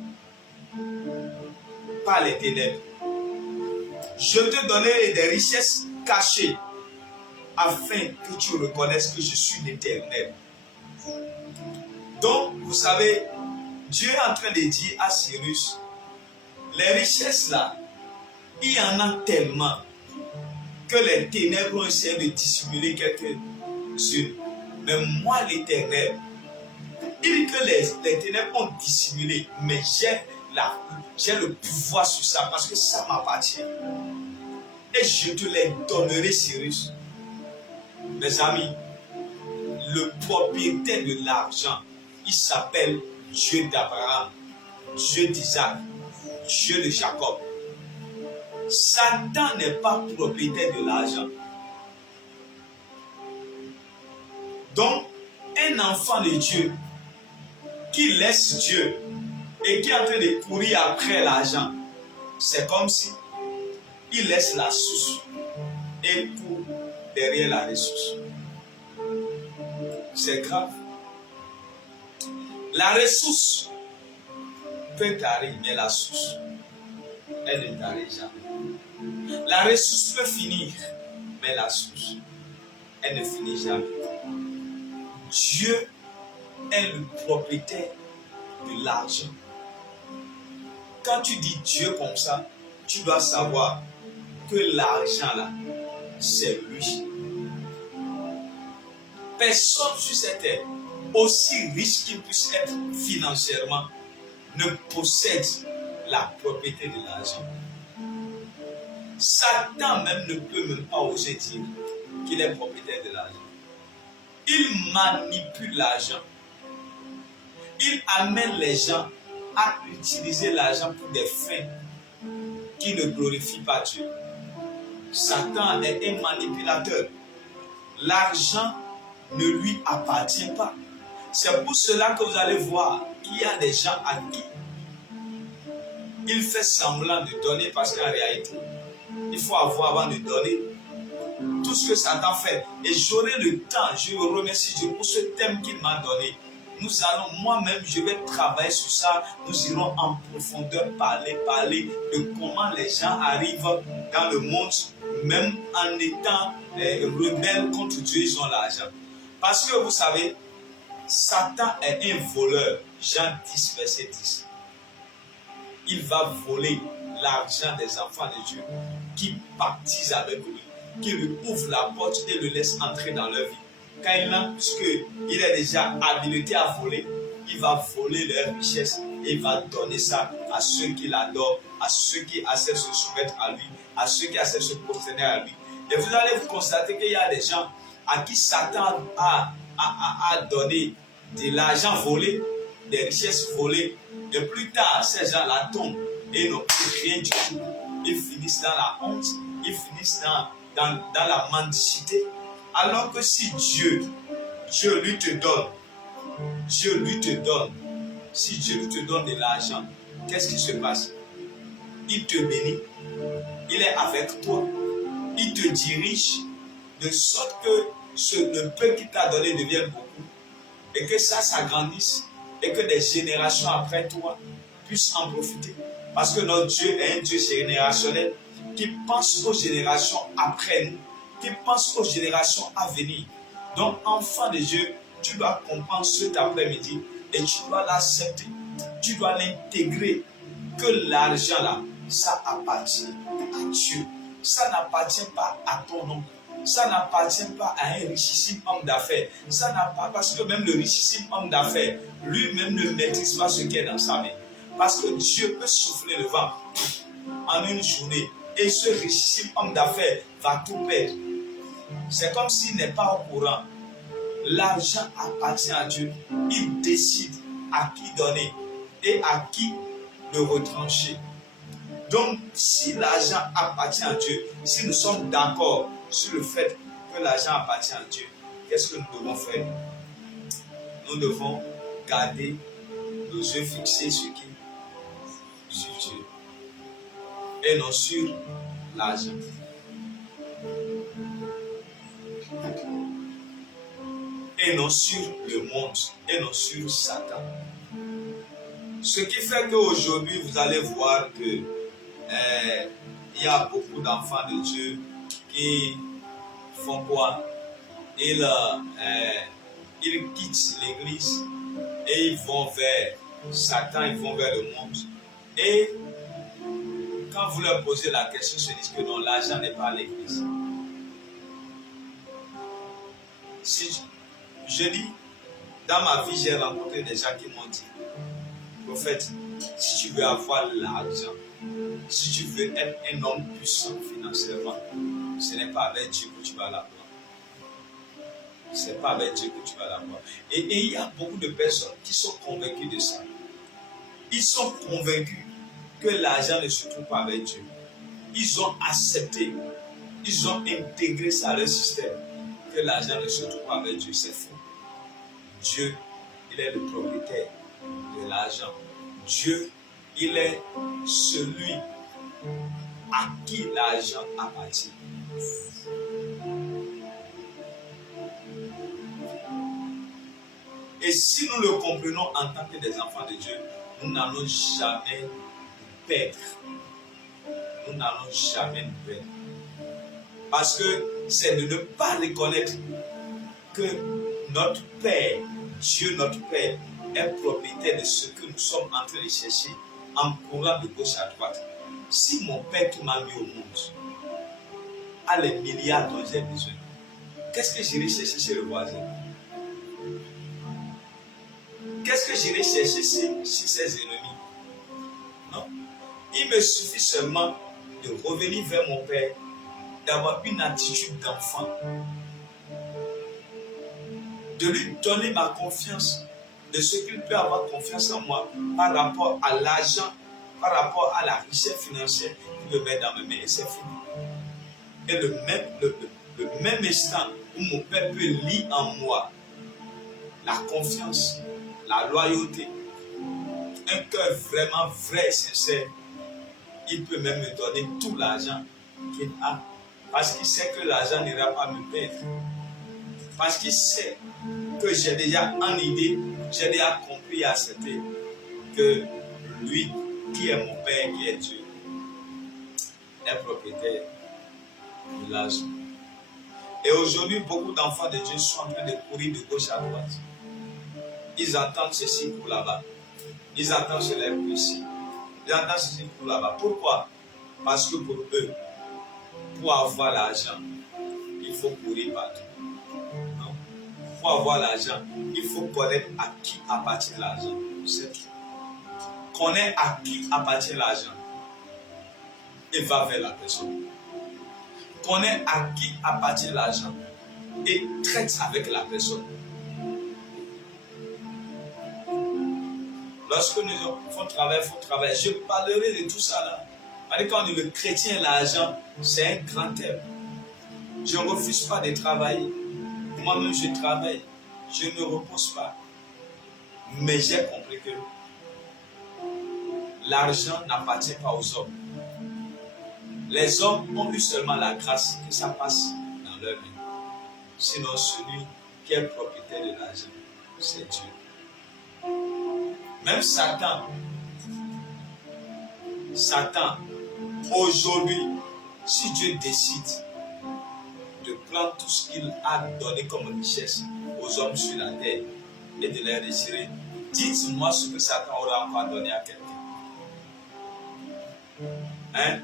par les ténèbres. Je te donnerai des richesses cachées afin que tu reconnaisses que je suis l'Éternel. Donc, vous savez, Dieu est en train de dire à Cyrus, les richesses là, il y en a tellement que les ténèbres ont essayé de dissimuler quelques-unes. Mais moi, l'Éternel, il dit que les ténèbres ont dissimulé, mais j'ai le pouvoir sur ça parce que ça m'appartient. Et je te les donnerai, Cyrus. Mes amis, le propriétaire de l'argent, il s'appelle Dieu d'Abraham, Dieu d'Isaac, Dieu de Jacob. Satan n'est pas propriétaire de l'argent. Donc, un enfant de Dieu qui laisse Dieu et qui est en train de courir après l'argent, c'est comme si il laisse la source et court derrière la ressource. C'est grave. La ressource peut t'arriver, mais la source, elle ne t'arrive jamais. La ressource peut finir, mais la source, elle ne finit jamais. Dieu est le propriétaire de l'argent. Quand tu dis Dieu comme ça, tu dois savoir que l'argent là, c'est lui. Personne sur cette terre, aussi riche qu'il puisse être financièrement, ne possède la propriété de l'argent. Satan même ne peut même pas oser dire qu'il est propriétaire de l'argent. Il manipule l'argent. Il amène les gens à utiliser l'argent pour des fins qui ne glorifient pas Dieu. Satan est un manipulateur. L'argent ne lui appartient pas. C'est pour cela que vous allez voir qu'il y a des gens à qui il fait semblant de donner parce qu'en réalité, il faut avoir avant de donner tout ce que Satan fait. Et j'aurai le temps, je remercie Dieu pour ce thème qu'il m'a donné. Nous allons, moi-même, je vais travailler sur ça. Nous irons en profondeur parler de comment les gens arrivent dans le monde, même en étant rebelles contre Dieu, ils ont l'argent. Parce que vous savez, Satan est un voleur. Jean 10, verset 10. Il va voler l'argent des enfants de Dieu qui baptisent avec lui, qui lui ouvrent la porte et le laissent entrer dans leur vie. Quand il entre, puisqu'il est déjà habilité à voler, il va voler leur richesse et il va donner ça à ceux qui l'adorent, à ceux qui acceptent de se soumettre à lui, à ceux qui acceptent de se prosterner à lui. Et vous allez vous constater qu'il y a des gens à qui Satan a donné de l'argent volé, des richesses volées. Et plus tard, ces gens-là tombent et n'ont plus rien du tout. Ils finissent dans la honte, ils finissent dans la mendicité. Alors que si Dieu lui te donne, si Dieu lui te donne de l'argent, qu'est-ce qui se passe? Il te bénit, il est avec toi, il te dirige de sorte que le peu qu'il t'a donné devienne beaucoup et que ça s'agrandisse et que des générations après toi puissent en profiter. Parce que notre Dieu est un Dieu générationnel qui pense aux générations après nous, qui pense aux générations à venir. Donc, enfant de Dieu, tu dois comprendre cet après-midi et tu dois l'accepter. Tu dois l'intégrer que l'argent là, ça appartient à Dieu. Ça n'appartient pas à ton nom. Ça n'appartient pas à un richissime homme d'affaires. Ça n'a pas, parce que même le richissime homme d'affaires, lui-même ne maîtrise pas ce qui est dans sa main. Parce que Dieu peut souffler le vent en une journée et ce richissime homme d'affaires va tout perdre. C'est comme s'il n'est pas au courant. L'argent appartient à Dieu. Il décide à qui donner et à qui le retrancher. Donc, si l'argent appartient à Dieu, si nous sommes d'accord sur le fait que l'argent appartient à Dieu, qu'est-ce que nous devons faire? Nous devons garder nos yeux fixés sur qui? Sur Dieu. Et non sur l'argent. Et non sur le monde, et non sur Satan. Ce qui fait qu'aujourd'hui, vous allez voir que il y a beaucoup d'enfants de Dieu qui font quoi? Ils quittent l'église et ils vont vers Satan, ils vont vers le monde. Et quand vous leur posez la question, ils se disent que non, l'argent n'est pas à l'église. Si je dis, dans ma vie, j'ai rencontré des gens qui m'ont dit, prophète, si tu veux avoir l'argent, si tu veux être un homme puissant financièrement, ce n'est pas avec Dieu que tu vas l'avoir. Ce n'est pas avec Dieu que tu vas l'avoir. Et il y a beaucoup de personnes qui sont convaincues de ça. Ils sont convaincus que l'argent ne se trouve pas avec Dieu. Ils ont accepté, ils ont intégré ça à leur système, que l'argent ne se trouve pas avec Dieu. C'est faux. Dieu, il est le propriétaire de l'argent. Dieu, il est celui à qui l'argent appartient. Et si nous le comprenons en tant que des enfants de Dieu, nous n'allons jamais nous perdre. Nous n'allons jamais nous perdre. Parce que c'est de ne pas reconnaître que notre Père, Dieu notre Père, est propriétaire de ce que nous sommes en train de chercher en courant de gauche à droite. Si mon Père qui m'a mis au monde a les milliards dont j'ai besoin, qu'est-ce que j'irai chercher chez le voisin? Qu'est-ce que j'irai chercher chez ses ennemis? Non. Il me suffit seulement de revenir vers mon Père, d'avoir une attitude d'enfant, de lui donner ma confiance, de ce qu'il peut avoir confiance en moi par rapport à l'argent, par rapport à la richesse financière qu'il me met dans mes mains, et c'est fini. Et le même instant où mon Père peut lire en moi la confiance, la loyauté, un cœur vraiment vrai et sincère, il peut même me donner tout l'argent qu'il a, parce qu'il sait que l'argent n'ira pas me perdre, parce qu'il sait que j'ai déjà en idée, j'ai déjà compris et accepté que lui, qui est mon Père, qui est Dieu, est propriétaire de l'argent. Et aujourd'hui, beaucoup d'enfants de Dieu sont en train de courir de gauche à droite. Ils entendent ceci pour là-bas. Ils entendent cela pour ici. Ils entendent ceci pour là-bas. Pourquoi? Parce que pour eux, pour avoir l'argent, il faut courir partout. Non? Pour avoir l'argent, il faut connaître à qui appartient l'argent. C'est tout. Connaître à qui appartient l'argent et va vers la personne. Connaître à qui appartient l'argent et traite avec la personne. Lorsque nous faisons travail, je parlerai de tout ça là. Quand on dit le chrétien et l'argent, c'est un grand thème. Je ne refuse pas de travailler. Moi-même, je travaille. Je ne repose pas. Mais j'ai compris que l'argent n'appartient pas aux hommes. Les hommes ont eu seulement la grâce que ça passe dans leur vie. Sinon, celui qui est propriétaire de l'argent, c'est Dieu. Même Satan, aujourd'hui, si Dieu décide de prendre tout ce qu'il a donné comme richesse aux hommes sur la terre et de les retirer, dites-moi ce que Satan aura encore donné à quelqu'un. Hein?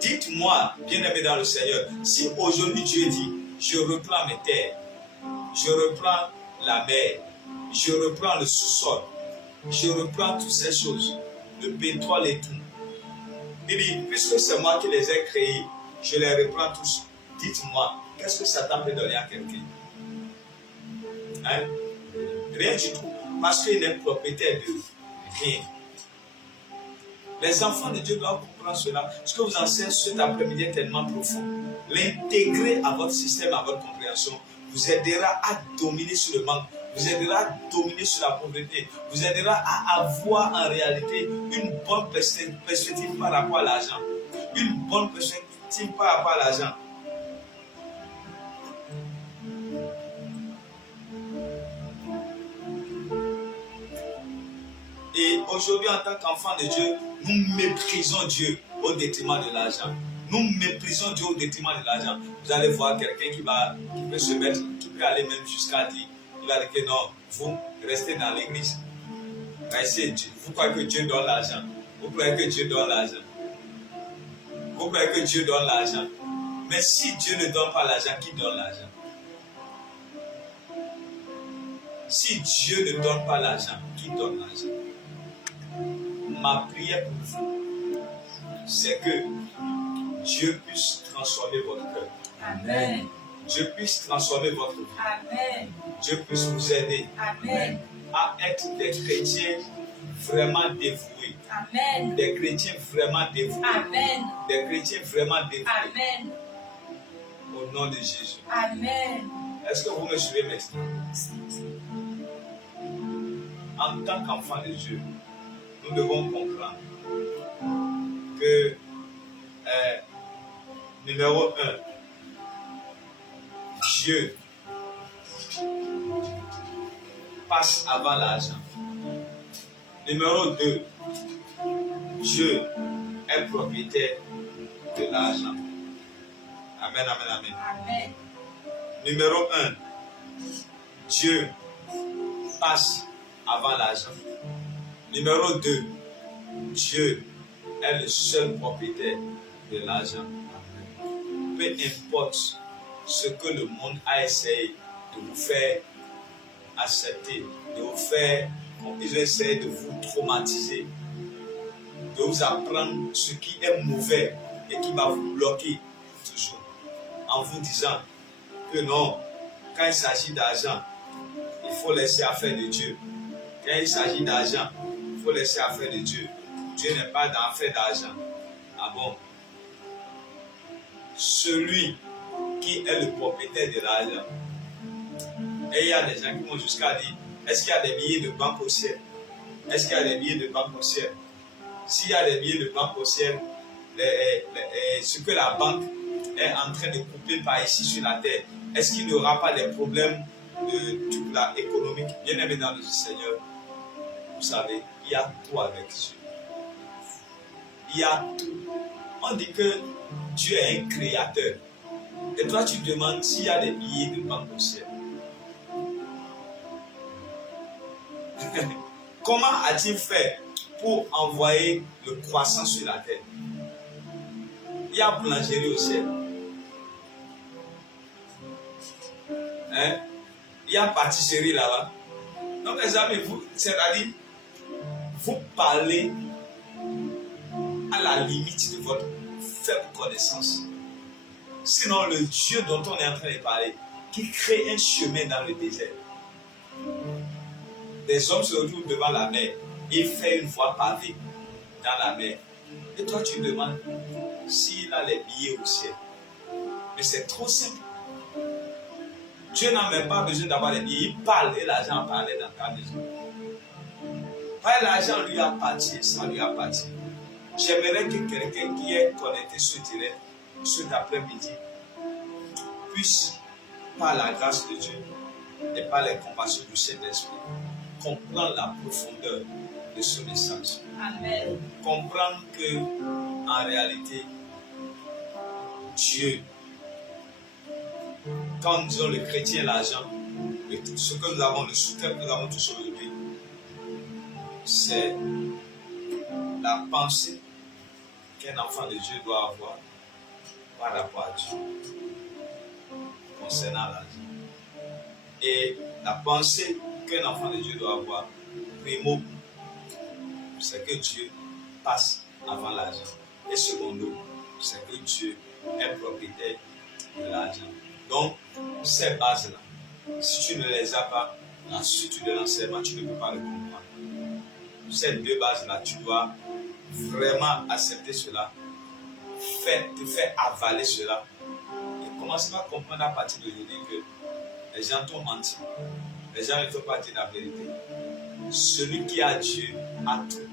Dites-moi, bien-aimé dans le Seigneur, si aujourd'hui Dieu dit, je reprends mes terres, je reprends la mer, je reprends le sous-sol, je reprends toutes ces choses, le pétrole et tout. Il dit, puisque c'est moi qui les ai créés, je les reprends tous. Dites-moi, qu'est-ce que Satan peut donner à quelqu'un? Hein? Rien du tout. Parce qu'il est propriétaire de rien. Les enfants de Dieu doivent comprendre cela. Ce que vous enseignez cet après-midi est tellement profond. L'intégrer à votre système, à votre compréhension, vous aidera à dominer sur le manque, vous aidera à dominer sur la pauvreté, vous aidera à avoir en réalité une bonne perspective par rapport à l'argent. Une bonne perspective par rapport à l'argent. Et aujourd'hui, en tant qu'enfants de Dieu, nous méprisons Dieu au détriment de l'argent. Nous méprisons Dieu au détriment de l'argent. Vous allez voir quelqu'un qui peut se mettre, qui peut aller même jusqu'à dire, il va dire que non, vous restez dans l'église. Vous croyez que Dieu donne l'argent. Vous croyez que Dieu donne l'argent. Vous croyez que Dieu donne l'argent. Mais si Dieu ne donne pas l'argent, qui donne l'argent? Si Dieu ne donne pas l'argent, qui donne l'argent? Ma prière pour vous, c'est que Dieu puisse transformer votre cœur. Amen. Dieu puisse transformer votre vie. Amen. Dieu puisse vous aider Amen. à être des chrétiens vraiment dévoués. Amen. Des chrétiens vraiment dévoués. Amen. Des chrétiens vraiment dévoués. Amen. Au nom de Jésus. Amen. Est-ce que vous me suivez maintenant? En tant qu'enfant de Dieu, nous devons comprendre que, numéro 1, Dieu passe avant l'argent. Numéro 2, Dieu est propriétaire de l'argent. Amen, amen, amen. Amen. Numéro 1, Dieu passe avant l'argent. Numéro 2, Dieu est le seul propriétaire de l'argent. Peu importe ce que le monde a essayé de vous faire accepter, de vous faire, ils ont essayé de vous traumatiser, de vous apprendre ce qui est mauvais et qui va vous bloquer toujours, en vous disant que non, quand il s'agit d'argent, il faut laisser affaire de Dieu. Quand il s'agit d'argent, il faut laisser affaire de Dieu. Dieu n'est pas dans l'affaire d'argent. Ah bon? Celui qui est le propriétaire de l'argent. Et il y a des gens qui vont jusqu'à dire, est-ce qu'il y a des billets de banque au ciel? Est-ce qu'il y a des billets de banque au ciel? S'il y a des billets de banque au ciel, ce que la banque est en train de couper par ici sur la terre, est-ce qu'il n'y aura pas des problèmes économiques? Bien aimé dans le Seigneur, vous savez, il y a tout avec Dieu. Il y a tout. On dit que Dieu est un créateur. Et toi, tu demandes s'il y a des billets de banque au ciel. Comment a-t-il fait pour envoyer le croissant sur la terre? Il y a boulangerie au ciel. Hein? Il y a pâtisserie là-bas. Donc, mes amis, c'est-à-dire, vous parlez à la limite de votre faible connaissance. Sinon, le Dieu dont on est en train de parler, qui crée un chemin dans le désert. Des hommes se retrouvent devant la mer et fait une voie pavée dans la mer. Et toi, tu demandes s'il a les billets au ciel. Mais c'est trop simple. Dieu n'a même pas besoin d'avoir les billets. Il parle et l'argent parlait dans ta maison. Pas l'argent lui appartient, ça lui appartient. J'aimerais que quelqu'un qui est connecté sur direct cet après-midi puisse, par la grâce de Dieu et par les compassions du Saint-Esprit, comprendre la profondeur de ce message. Amen. Comprendre que, en réalité, Dieu, quand nous disons le chrétien l'argent, ce que nous avons, le soutien que nous avons tous aujourd'hui, c'est la pensée qu'un enfant de Dieu doit avoir par rapport à Dieu concernant l'argent. Et la pensée qu'un enfant de Dieu doit avoir, primo, c'est que Dieu passe avant l'argent. Et secondo, c'est que Dieu est propriétaire de l'argent. Donc, ces bases-là, si tu ne les as pas, la suite de l'enseignement, tu ne peux pas le comprendre. Ces deux bases-là, tu dois vraiment accepter cela, te faire avaler cela, et commencer à comprendre à partir d'aujourd'hui que les gens t'ont menti. Les gens ne t'ont pas dit la vérité. Celui qui a Dieu a tout.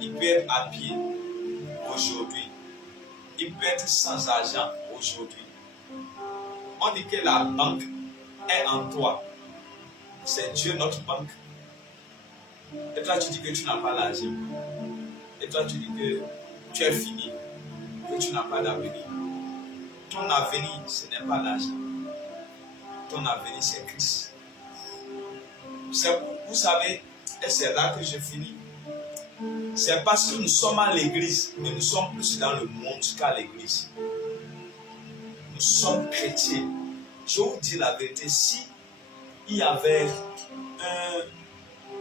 Il peut être à pied aujourd'hui. Il peut être sans argent aujourd'hui. On dit que la banque est en toi. C'est Dieu notre banque. Et toi tu dis que tu n'as pas l'argent. Et toi tu dis que tu es fini. Que tu n'as pas d'avenir. Ton avenir, ce n'est pas l'argent. Ton avenir, c'est Christ. Vous savez, et c'est là que je finis. C'est parce que nous sommes à l'église, mais nous sommes plus dans le monde qu'à l'église. Nous sommes chrétiens. Je vous dis la vérité, si il y avait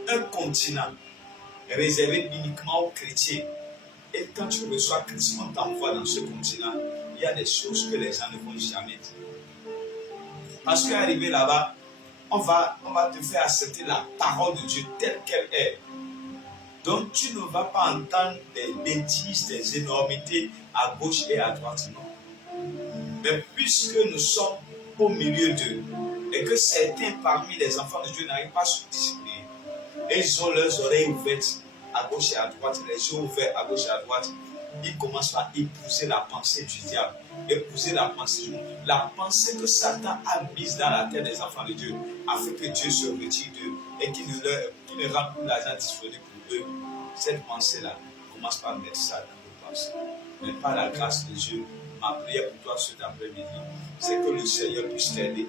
un continent réservé uniquement aux chrétiens, et quand tu reçois Christ, on t'envoie dans ce continent, il y a des choses que les gens ne vont jamais dire. Parce qu'arrivé là-bas, on va te faire accepter la parole de Dieu telle qu'elle est. Donc tu ne vas pas entendre des bêtises, des énormités à gauche et à droite, non. Mais puisque nous sommes au milieu d'eux et que certains parmi les enfants de Dieu n'arrivent pas à se discipliner, et ils ont leurs oreilles ouvertes à gauche et à droite, les yeux ouverts à gauche et à droite, ils commencent à épouser la pensée du diable, épouser la pensée du monde, la pensée que Satan a mise dans la tête des enfants de Dieu, afin que Dieu se retire d'eux et qu'il ne rende plus l'argent disponible pour eux. Cette pensée-là, commence par mettre ça dans vos pensées. Mais par la grâce de Dieu, ma prière pour toi cet après-midi, c'est que le Seigneur puisse t'aider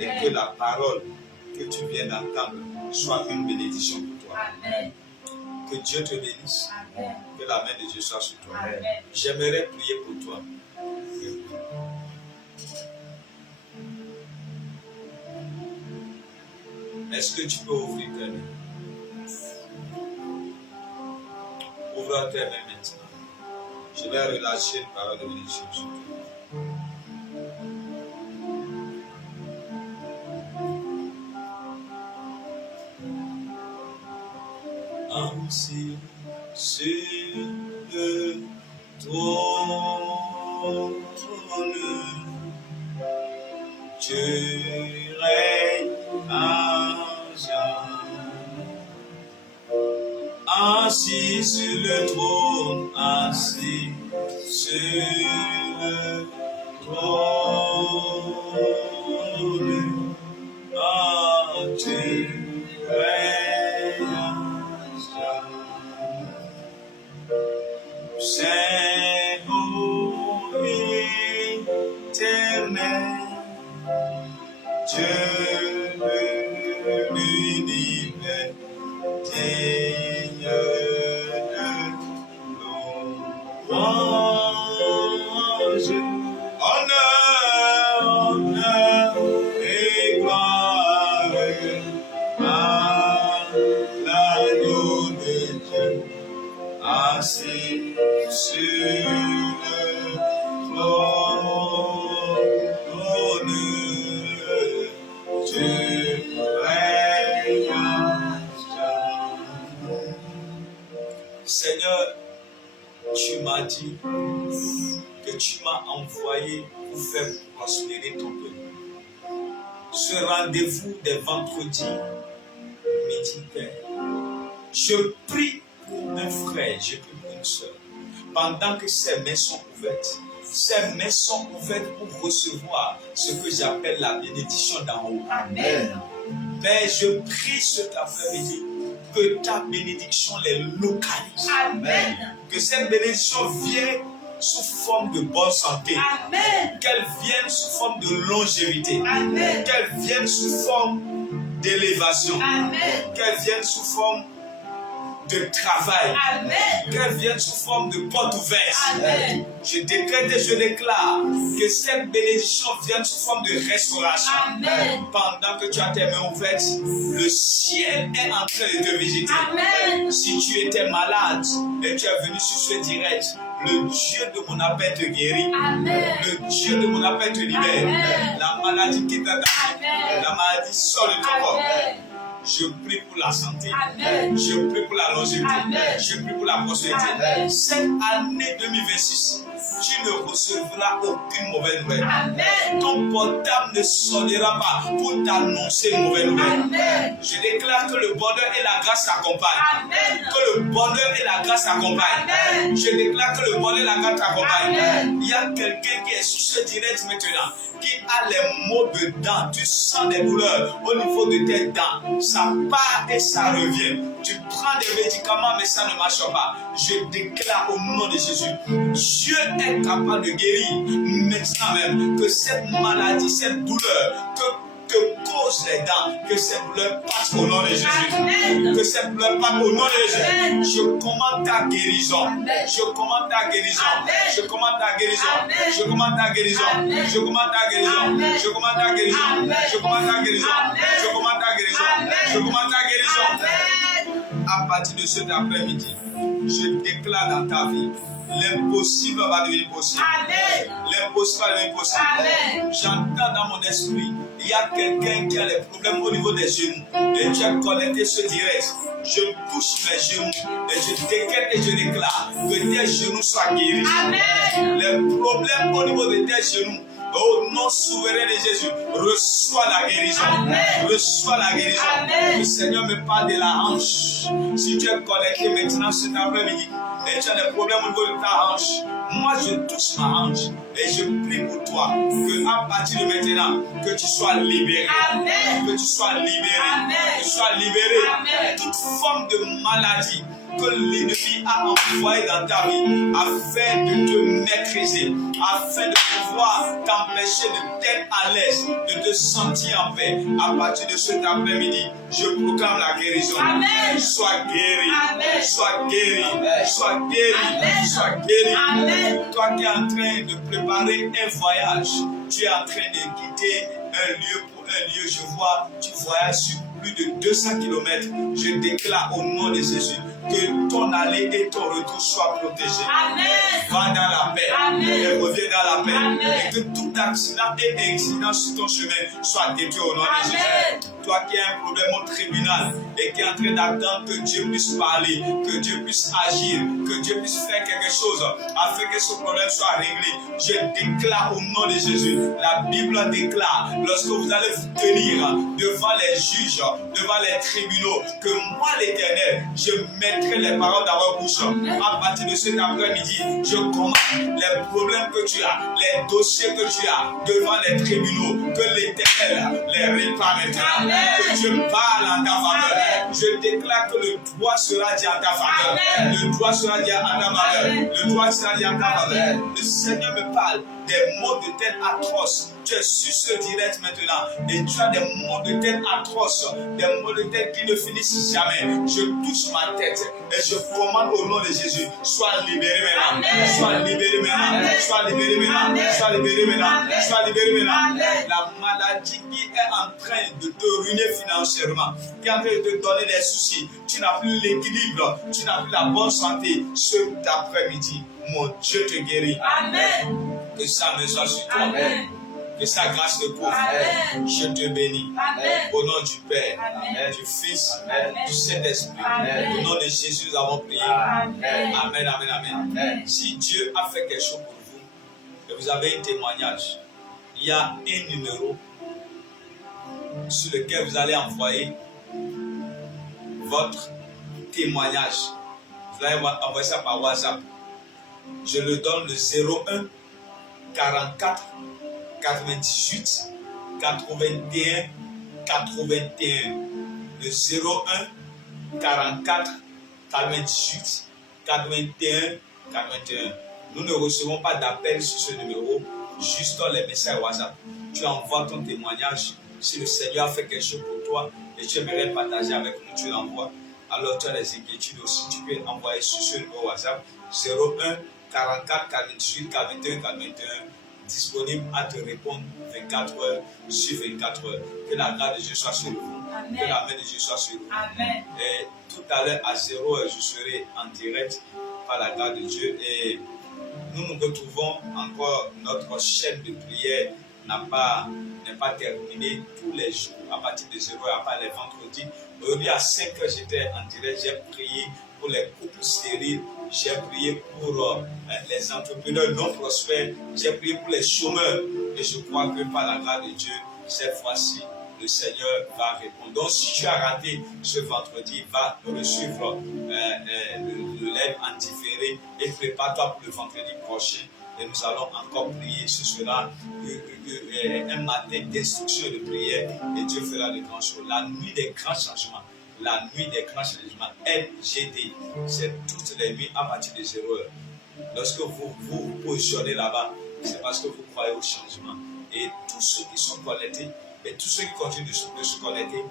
et que la parole que tu viens d'entendre soit une bénédiction pour toi. Amen. Que Dieu te bénisse. Amen. Que la main de Dieu soit sur toi. Amen. J'aimerais prier pour toi. Est-ce que tu peux ouvrir tes mains? Ouvre tes mains maintenant. Je vais relâcher une parole de bénédiction sur toi. Ainsi sur le trône, tu règnes à jamais. Assis sur le trône, assis sur le trône, tu règnes à jamais. C'est éternel, Dieu de l'univers, digne de louange, honneur et gloire à l'agneau de Dieu, assis sur le trône, tu règnes à jamais. Seigneur, tu m'as dit que tu m'as envoyé pour faire prospérer ton peuple. Ce rendez-vous des vendredis midi, Père, je prie pour un frère, je prie pour une soeur. Pendant que ces mains sont ouvertes, ces mains sont ouvertes pour recevoir ce que j'appelle la bénédiction d'en haut. Amen. Mais je prie cet après-midi que ta bénédiction les localise. Amen. Que cette bénédiction vienne sous forme de bonne santé. Amen. Qu'elle vienne sous forme de longévité. Amen. Qu'elle vienne sous forme d'élévation. Amen. Qu'elle vienne sous forme de travail. Amen. Qu'elle vienne sous forme de porte ouverte. Amen. Je décrète et je déclare que cette bénédiction vienne sous forme de restauration. Amen. Pendant que tu as tes mains ouvertes, le ciel est en train de te visiter. Amen. Si tu étais malade et tu es venu sur ce direct, le Dieu de mon appel te guérit. Amen. Le Dieu de mon appel te libère. Amen. La maladie qui t'a Amen. la maladie sort de ton corps. Amen. Je prie pour la santé. Amen. Je prie pour la longévité. Amen. Je prie pour la prospérité. Amen. Cette année 2026, tu ne recevras aucune mauvaise nouvelle. Amen. Ton portable ne sonnera pas pour t'annoncer une mauvaise nouvelle. Amen. Je déclare que le bonheur et la grâce t'accompagnent. Amen. Que le bonheur et la grâce t'accompagnent. Amen. Je déclare que le bonheur et la grâce t'accompagnent. Amen. Il y a quelqu'un qui est sur ce direct maintenant, qui a les maux de dents. Tu sens des douleurs au niveau de tes dents. Ça part et ça revient. Tu prends des médicaments, mais ça ne marche pas. Je déclare au nom de Jésus, Dieu est capable de guérir maintenant même que cette maladie, cette douleur, que causent les dents, que cette douleur passe au nom de Jésus. Amen. Que cette douleur passe au nom de Amen. Jésus. Je commande ta guérison. Amen. Je commande ta guérison. Amen. Je commande ta guérison. Amen. Je commande ta guérison. Amen. Je commande ta guérison. Amen. Je commande ta guérison. Amen. Je commande ta guérison. Amen. Je commande ta guérison. Amen. Je commande ta guérison. Amen. À partir de cet après-midi, je déclare dans ta vie, l'impossible va devenir possible. Amen. L'impossible va devenir possible. Amen. J'entends dans mon esprit, il y a quelqu'un qui a des problèmes au niveau des genoux. Et tu as connecté ce direct. Je touche mes genoux et je décrète et je déclare que tes genoux soient guéris. Amen. Les problèmes au niveau de tes genoux, au nom souverain de Jésus, reçois la guérison. Amen. Reçois la guérison. Amen. Le Seigneur me parle de la hanche. Si tu es connecté maintenant cet après-midi et tu as des problèmes au niveau de ta hanche, moi je touche ma hanche et je prie pour toi que à partir de maintenant, que tu sois libéré. Amen. Que tu sois libéré. Amen. Que tu sois libéré. Amen. Toute forme de maladie que l'ennemi a envoyé dans ta vie afin de te maîtriser, afin de pouvoir t'empêcher de t'être à l'aise, de te sentir en paix. À partir de cet après-midi, je proclame la guérison. Amen. Sois guéri, Amen. sois guéri, Amen. sois guéri, Amen. sois guéri. Amen. Toi qui es en train de préparer un voyage, tu es en train de quitter un lieu pour un lieu, je vois, tu voyages sur plus de 200 km. Je déclare au nom de Jésus que ton aller et ton retour soient protégés. Amen. Va dans la paix Amen. et reviens dans la paix. Amen. Et que tout accident et incident sur ton chemin soit détruit au nom de Amen. Jésus. Toi qui as un problème au tribunal et qui est en train d'attendre que Dieu puisse parler, que Dieu puisse agir, que Dieu puisse faire quelque chose afin que ce problème soit réglé, je déclare au nom de Jésus. La Bible déclare, lorsque vous allez vous tenir devant les juges, devant les tribunaux, que moi l'Éternel, je mettrai les paroles dans votre bouche. À partir de cet après-midi, je commande les problèmes que tu as, les dossiers que tu as devant les tribunaux, que l'Éternel les répare maintenant. Que Dieu parle en ta faveur. Je déclare que le droit sera dit en ta faveur. Le droit sera dit en ta faveur. Le droit sera dit en ta faveur. Le Seigneur me parle des maux de tête atroces. Tu es sur ce direct maintenant et tu as des maux de tête atroces, des maux de tête qui ne finissent jamais. Je touche ma tête et je commande au nom de Jésus, sois libéré maintenant, sois libéré maintenant, sois libéré maintenant, sois libéré maintenant, sois libéré maintenant. La maladie qui est en train de te ruiner financièrement, qui est en train de te donner des soucis, tu n'as plus l'équilibre, tu n'as plus la bonne santé, cet après-midi, mon Dieu te guérit. Amen. Que ça me soit sur toi. Amen. Que sa grâce te couvre. Amen. Je te bénis. Amen. Au nom du Père, Amen. du Fils, Amen. du Saint-Esprit. Amen. Au nom de Jésus, nous avons prié. Amen. Amen, amen, amen. Amen. Si Dieu a fait quelque chose pour vous, et vous avez un témoignage, il y a un numéro sur lequel vous allez envoyer votre témoignage. Vous allez envoyer ça par WhatsApp. Je le donne le 01 44 98 81 81. Le 01 44 98 81 81. Nous ne recevons pas d'appel sur ce numéro, juste les messages WhatsApp. Tu envoies ton témoignage. Si le Seigneur a fait quelque chose pour toi et tu aimerais partager avec nous, tu l'envoies. Alors tu as des inquiétudes aussi, tu peux envoyer sur ce numéro WhatsApp 01 44 48 41 41, disponible à te répondre 24 heures sur 24 heures. Que la grâce de Dieu soit sur vous. Amen. Que la main de Dieu soit sur vous. Amen. Et tout à l'heure à 0 heure, je serai en direct par la grâce de Dieu. Et nous nous retrouvons encore, notre chaîne de prière n'est pas terminée tous les jours à partir de 0 heure, à part les vendredis. Aujourd'hui à 5 heures, j'étais en direct, j'ai prié pour les couples stériles, j'ai prié pour les entrepreneurs non prospères, j'ai prié pour les chômeurs. Et je crois que par la grâce de Dieu, cette fois-ci, le Seigneur va répondre. Donc si tu as raté ce vendredi, va suivre le live en différé et prépare-toi pour le vendredi prochain. Et nous allons encore prier. Ce sera un matin d'instruction de prière et Dieu fera de grandes choses. La nuit des grands changements. La nuit des grands changements. LGD. C'est toutes les nuits à partir de 0 heure. Lorsque vous vous positionnez là-bas, c'est parce que vous croyez au changement. Et tous ceux qui sont connectés et tous ceux qui continuent de se connecter,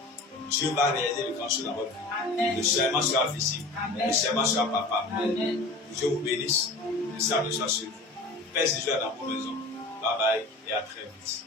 Dieu va réaliser de grandes choses dans votre vie. Amen. Le changement sera visible. Amen. Le changement sera papa. Amen. Dieu vous bénisse. Que ça soit sur vous. Paix et joie dans vos maisons. Bye bye et à très vite.